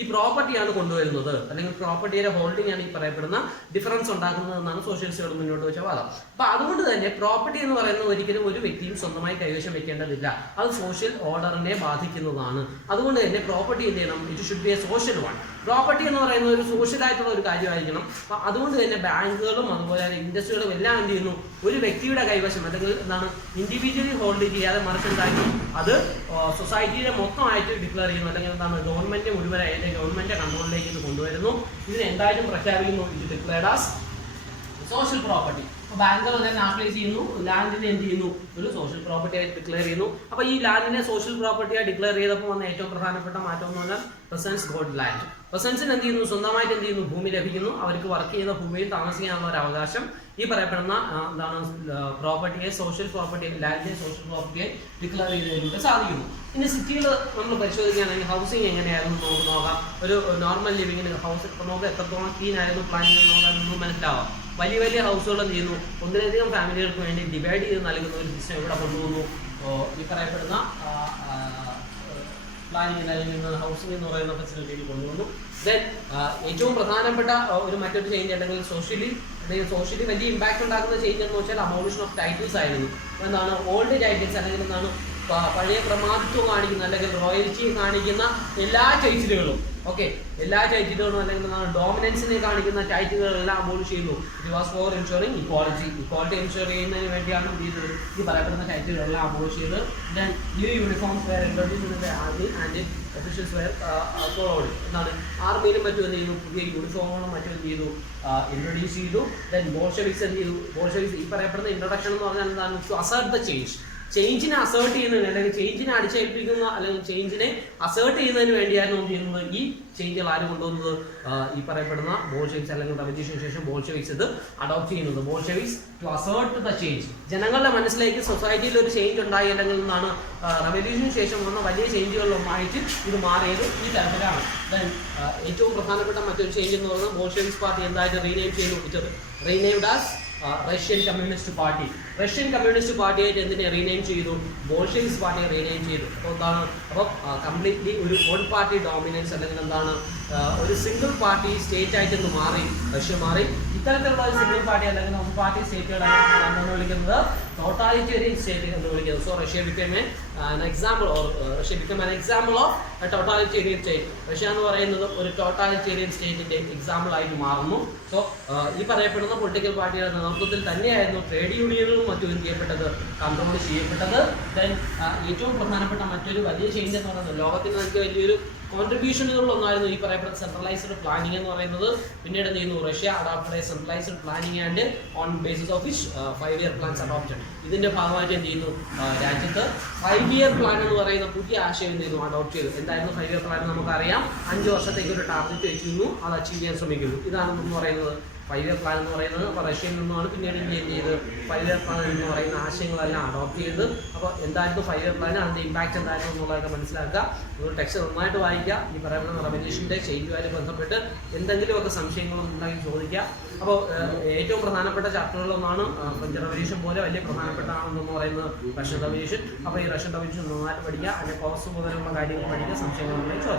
ഈ പ്രോപ്പർട്ടിയാണ് കൊണ്ടുവരുന്നത്, അല്ലെങ്കിൽ പ്രോപ്പർട്ടിയുടെ ഹോൾഡിംഗ് ആണ് ഈ പറയപ്പെടുന്ന ഡിഫറൻസ് ഉണ്ടാക്കുന്നത് എന്നാണ് സോഷ്യലിസ്റ്റുകൾ മുന്നോട്ട് വെച്ച വാദം. അപ്പൊ അതുകൊണ്ട് തന്നെ പ്രോപ്പർട്ടി എന്ന് പറയുന്നത് ഒരിക്കലും ഒരു വ്യക്തിയും സ്വന്തമായി കൈവശം വെക്കേണ്ടതില്ല. അത് സോഷ്യൽ ഓർഡറിനെ ബാധിക്കുന്നതാണ്. അതുകൊണ്ട് തന്നെ പ്രോപ്പർട്ടി എന്ത് ചെയ്യണം? It should be A social one. Property എന്ന് പറയുന്നത് ഒരു സോഷ്യൽ ആയിട്ടുള്ള ഒരു കാര്യമായിരിക്കണം. അപ്പൊ അതുകൊണ്ട് തന്നെ ബാങ്കുകളും അതുപോലെ തന്നെ ഇൻഡസ്ട്രികളും എല്ലാം എന്ത് ചെയ്യുന്നു? ഒരു വ്യക്തിയുടെ കൈവശം അല്ലെങ്കിൽ ഇൻഡിവിജ്വലി ഹോൾഡ് ചെയ്യാതെ മറിച്ച് എന്താക്കി അത് സൊസൈറ്റിയുടെ മൊത്തമായിട്ട് ഡിക്ലെയർ ചെയ്യുന്നു, അല്ലെങ്കിൽ ഗവൺമെന്റ് മുഴുവനായിട്ട് ഗവൺമെന്റ് കൺട്രോളിലേക്ക് ഇത് കൊണ്ടുവരുന്നു. ഇതിന് എന്തായാലും പ്രഖ്യാപിക്കുന്നു ഇത് ഡിക്ലെയർഡ് ആസ് സോഷ്യൽ പ്രോപ്പർട്ടി. അപ്പോൾ ബാങ്കുകൾ തന്നെ നാഷണലൈസ് ചെയ്യുന്നു, ലാൻഡിനെ എന്ത് ചെയ്യുന്നു? ഒരു സോഷ്യൽ പ്രോപ്പർട്ടി ആയിട്ട് ഡിക്ലെയർ ചെയ്യുന്നു. അപ്പോൾ ഈ ലാൻഡിനെ സോഷ്യൽ പ്രോപ്പർട്ടിയായി ഡിക്ലെയർ ചെയ്തപ്പോൾ വന്ന ഏറ്റവും പ്രധാനപ്പെട്ട മാറ്റം എന്ന് പറഞ്ഞാൽ പെസൻസ് ഗോട്ട് ലാൻഡ്. പെസൻസിന് എന്ത് ചെയ്യുന്നു? സ്വന്തമായിട്ട് എന്ത് ചെയ്യുന്നു? ഭൂമി ലഭിക്കുന്നു. അവർക്ക് വർക്ക് ചെയ്യുന്ന ഭൂമിയിൽ താമസിക്കാനുള്ള ഒരു അവകാശം ഈ പറയപ്പെടുന്ന പ്രോപ്പർട്ടിയെ സോഷ്യൽ പ്രോപ്പർട്ടി, ലാൻഡിനെ സോഷ്യൽ പ്രോപ്പർട്ടിയെ ഡിക്ലെയർ ചെയ്തതിലൂടെ സാധിക്കുന്നു. ഇനി സിറ്റികൾ നമ്മൾ പരിശോധിക്കുകയാണെങ്കിൽ ഹൗസിംഗ് എങ്ങനെയായിരുന്നു നമുക്ക് നോക്കാം. ഒരു നോർമൽ ലിവിങ്ങിന് ഹൗസ് ഇപ്പോൾ നമുക്ക് എത്രത്തോളം ക്ലീൻ ആയിരുന്നു പ്ലാനിങ് നോക്കാൻ നമുക്ക് മനസ്സിലാവാം. വലിയ വലിയ ഹൗസുകൾ എന്ത് ചെയ്യുന്നു? ഒന്നിലധികം ഫാമിലികൾക്ക് വേണ്ടി ഡിവൈഡ് ചെയ്ത് നൽകുന്ന ഒരു സിസ്റ്റം ഇവിടെ കൊണ്ടുപോകുന്നു. ഈ പറയപ്പെടുന്ന പ്ലാനിങ് അല്ലെങ്കിൽ ഹൗസിംഗ് എന്ന് പറയുന്ന ഫെസിലിറ്റിയിൽ കൊണ്ടുവന്നു. ദെൻ ഏറ്റവും പ്രധാനപ്പെട്ട ഒരു മറ്റൊരു ചേഞ്ച് അല്ലെങ്കിൽ സോഷ്യലി വലിയ ഇമ്പാക്ട് ഉണ്ടാക്കുന്ന ചേഞ്ച് എന്ന് വെച്ചാൽ അബോളിഷൻ ഓഫ് ടൈറ്റിൽസ് ആയിരുന്നു. എന്താണ് ഓൾഡ് ടൈറ്റിൽസ് അല്ലെങ്കിൽ എന്താണ് പഴയ പ്രമാദിത്വം കാണിക്കുന്ന അല്ലെങ്കിൽ റോയൽറ്റി കാണിക്കുന്ന എല്ലാ ടൈറ്റിലുകളും എല്ലാ ടൈറ്റിലുകളും അല്ലെങ്കിൽ എന്താണ് ഡോമിനൻസിനെ കാണിക്കുന്ന ടൈറ്റിലുകളെല്ലാം അബോളിഷ് ചെയ്തു. It was for ensuring equality ensure ചെയ്യുന്നതിന് വേണ്ടിയാണ് എന്ത് ചെയ്തത് ഈ പറയപ്പെടുന്ന ടൈറ്റിലുകളെല്ലാം അബോളിഷ് ചെയ്ത്. Then new uniforms were introduced in the army and officials were followed. എന്താണ് ആർമിയിലും മറ്റും എന്ത് ചെയ്തു പുതിയ യൂണിഫോമുകളും മറ്റും എന്ത് ചെയ്തു ഇൻട്രൊഡ്യൂസ് ചെയ്തു. ദെൻ ബോൾഷെവിക്സ് എന്ത് ചെയ്തു ബോൾഷെവിക്സ് ഈ പറയപ്പെടുന്ന ഇൻട്രൊഡക്ഷൻ എന്ന് പറഞ്ഞാൽ എന്താണ് ടു അസേർട്ട് ദ ചേഞ്ചിനെ അസേർട്ട് ചെയ്യുന്നതിന് അല്ലെങ്കിൽ ചേഞ്ചിനെ അടിച്ചേൽപ്പിക്കുന്ന അല്ലെങ്കിൽ ചേഞ്ചിനെ അസേർട്ട് ചെയ്യുന്നതിന് വേണ്ടിയായിരുന്നു എന്ത് ചെയ്യുന്നത് ഈ ചേഞ്ചുകൾ ആര് കൊണ്ടുവന്നത് ഈ പറയപ്പെടുന്ന ബോൾഷെവിക്സ് അല്ലെങ്കിൽ റവല്യൂഷന് ശേഷം ബോൾഷെവിക്സ് ഇത് അഡോപ്റ്റ് ചെയ്യുന്നത്. Bolsheviks to assert the change ജനങ്ങളുടെ മനസ്സിലേക്ക് സൊസൈറ്റിയിൽ ഒരു ചേഞ്ച് ഉണ്ടായി അല്ലെങ്കിൽ എന്താണ് റവല്യൂഷന് ശേഷം വന്ന വലിയ ചേഞ്ചുകളിലൊന്നായിട്ട് ഇത് മാറിയത് ഈ തരത്തിലാണ്. ദെൻ ഏറ്റവും പ്രധാനപ്പെട്ട മറ്റൊരു ചേഞ്ച് എന്ന് പറയുന്നത് ബോൾഷെവിക്സ് പാർട്ടി എന്തായിട്ട് റീനെയിം ചെയ്ത് റീനെയിംഡ് ആസ് റഷ്യൻ കമ്മ്യൂണിസ്റ്റ് പാർട്ടിയായിട്ട് എന്തിനെ റീനെയിം ചെയ്തു ബോൾഷെവിക്സ് പാർട്ടിയെ റീനെയിം ചെയ്തു. അപ്പോൾ എന്താണ് അപ്പോൾ കംപ്ലീറ്റ്ലി ഒരു വൺ പാർട്ടി ഡോമിനൻസ് അല്ലെങ്കിൽ എന്താണ് ഒരു സിംഗിൾ പാർട്ടി സ്റ്റേറ്റ് ആയിട്ട് ഒന്ന് മാറി റഷ്യ മാറി. ഇത്തരത്തിലുള്ള ഒരു സിംഗിൾ പാർട്ടി അല്ലെങ്കിൽ വൺ പാർട്ടി സ്റ്റേറ്റുകളാണ് എന്താണ് വിളിക്കുന്നത് ടോട്ടാലിറ്റേറിയൻ സ്റ്റേറ്റ് എന്ന് വിളിക്കുന്നത്. So Russia become an example of a totalitarian state. Russia എന്ന് പറയുന്നത് ഒരു ടോട്ടാലിറ്റേറിയൻ സ്റ്റേറ്റിന്റെ എക്സാമ്പിൾ ആയിട്ട് മാറുന്നു. സോ ഈ പറയപ്പെടുന്ന പൊളിറ്റിക്കൽ പാർട്ടിയുടെ നേതൃത്വത്തിൽ തന്നെയായിരുന്നു ട്രേഡ് യൂണിയനുകളും മറ്റും എന്ത് ചെയ്യപ്പെട്ടത് കൺട്രോൾ ചെയ്യപ്പെട്ടത്. ദെൻ ഏറ്റവും പ്രധാനപ്പെട്ട മറ്റൊരു വലിയ ചേഞ്ച് എന്ന് പറയുന്നത് ലോകത്തിന് നമുക്ക് വലിയൊരു കോൺട്രിബ്യൂഷനുകളിലൊന്നായിരുന്നു ഈ പറയപ്പെടുന്ന സെൻട്രലൈസ്ഡ് പ്ലാനിംഗ് എന്ന് പറയുന്നത്. പിന്നീട് എന്ത് ചെയ്യുന്നു Russia adopted centralised planning and on basis of which 5-year plans adopted. ഇതിന്റെ ഭാഗമായിട്ട് എന്ത് ചെയ്യുന്നു രാജ്യത്ത് 5-year പ്ലാൻ എന്ന് പറയുന്ന പുതിയ ആശയം എന്ത് ചെയ്യുന്നു അഡോപ്റ്റ് ചെയ്തു. എന്തായിരുന്നു 5-year പ്ലാൻ നമുക്കറിയാം. 5 വർഷത്തേക്ക് ഒരു ടാർഗറ്റ് വെച്ചിരുന്നു, അത് അച്ചീവ് ചെയ്യാൻ ശ്രമിക്കുന്നു. ഇതാണെന്ന് പറയുന്നത് 5-year പ്ലാൻ എന്ന് പറയുന്നത്. അപ്പോൾ റഷ്യയിൽ നിന്നുമാണ് പിന്നീട് ഇന്ത്യ എന്ത് ചെയ്ത് 5-year പ്ലാൻ എന്ന് പറയുന്ന ആശയങ്ങളെല്ലാം അഡോപ്റ്റ് ചെയ്ത്. അപ്പോൾ എന്തായിരുന്നു 5-year പ്ലാൻ, അതിൻ്റെ ഇമ്പാക്റ്റ് എന്തായിരുന്നു എന്നുള്ളതൊക്കെ മനസ്സിലാക്കുക. ഒരു ടെക്സ്റ്റ് നന്നായിട്ട് വായിക്കുക. ഈ പറയുന്ന റവല്യൂഷൻ്റെ ചേഞ്ചുമായി ബന്ധപ്പെട്ട് എന്തെങ്കിലുമൊക്കെ സംശയങ്ങളൊന്നും ഉണ്ടെങ്കിൽ ചോദിക്കുക. അപ്പോൾ ഏറ്റവും പ്രധാനപ്പെട്ട ചാപ്റ്ററുകളൊന്നാണ് ഫ്രഞ്ച് റവല്യൂഷൻ പോലെ വലിയ പ്രധാനപ്പെട്ടാണെന്ന് പറയുന്നത് റഷ്യൻ റവല്യൂഷൻ. അപ്പോൾ ഈ റഷ്യൻ റവല്യൂഷൻ നന്നായിട്ട് പഠിക്കുക, അതിൻ്റെ കോഴ്സ് മുതലുള്ള കാര്യങ്ങൾ പഠിക്കുക, സംശയങ്ങളുണ്ടെങ്കിൽ ചോദിക്കുക.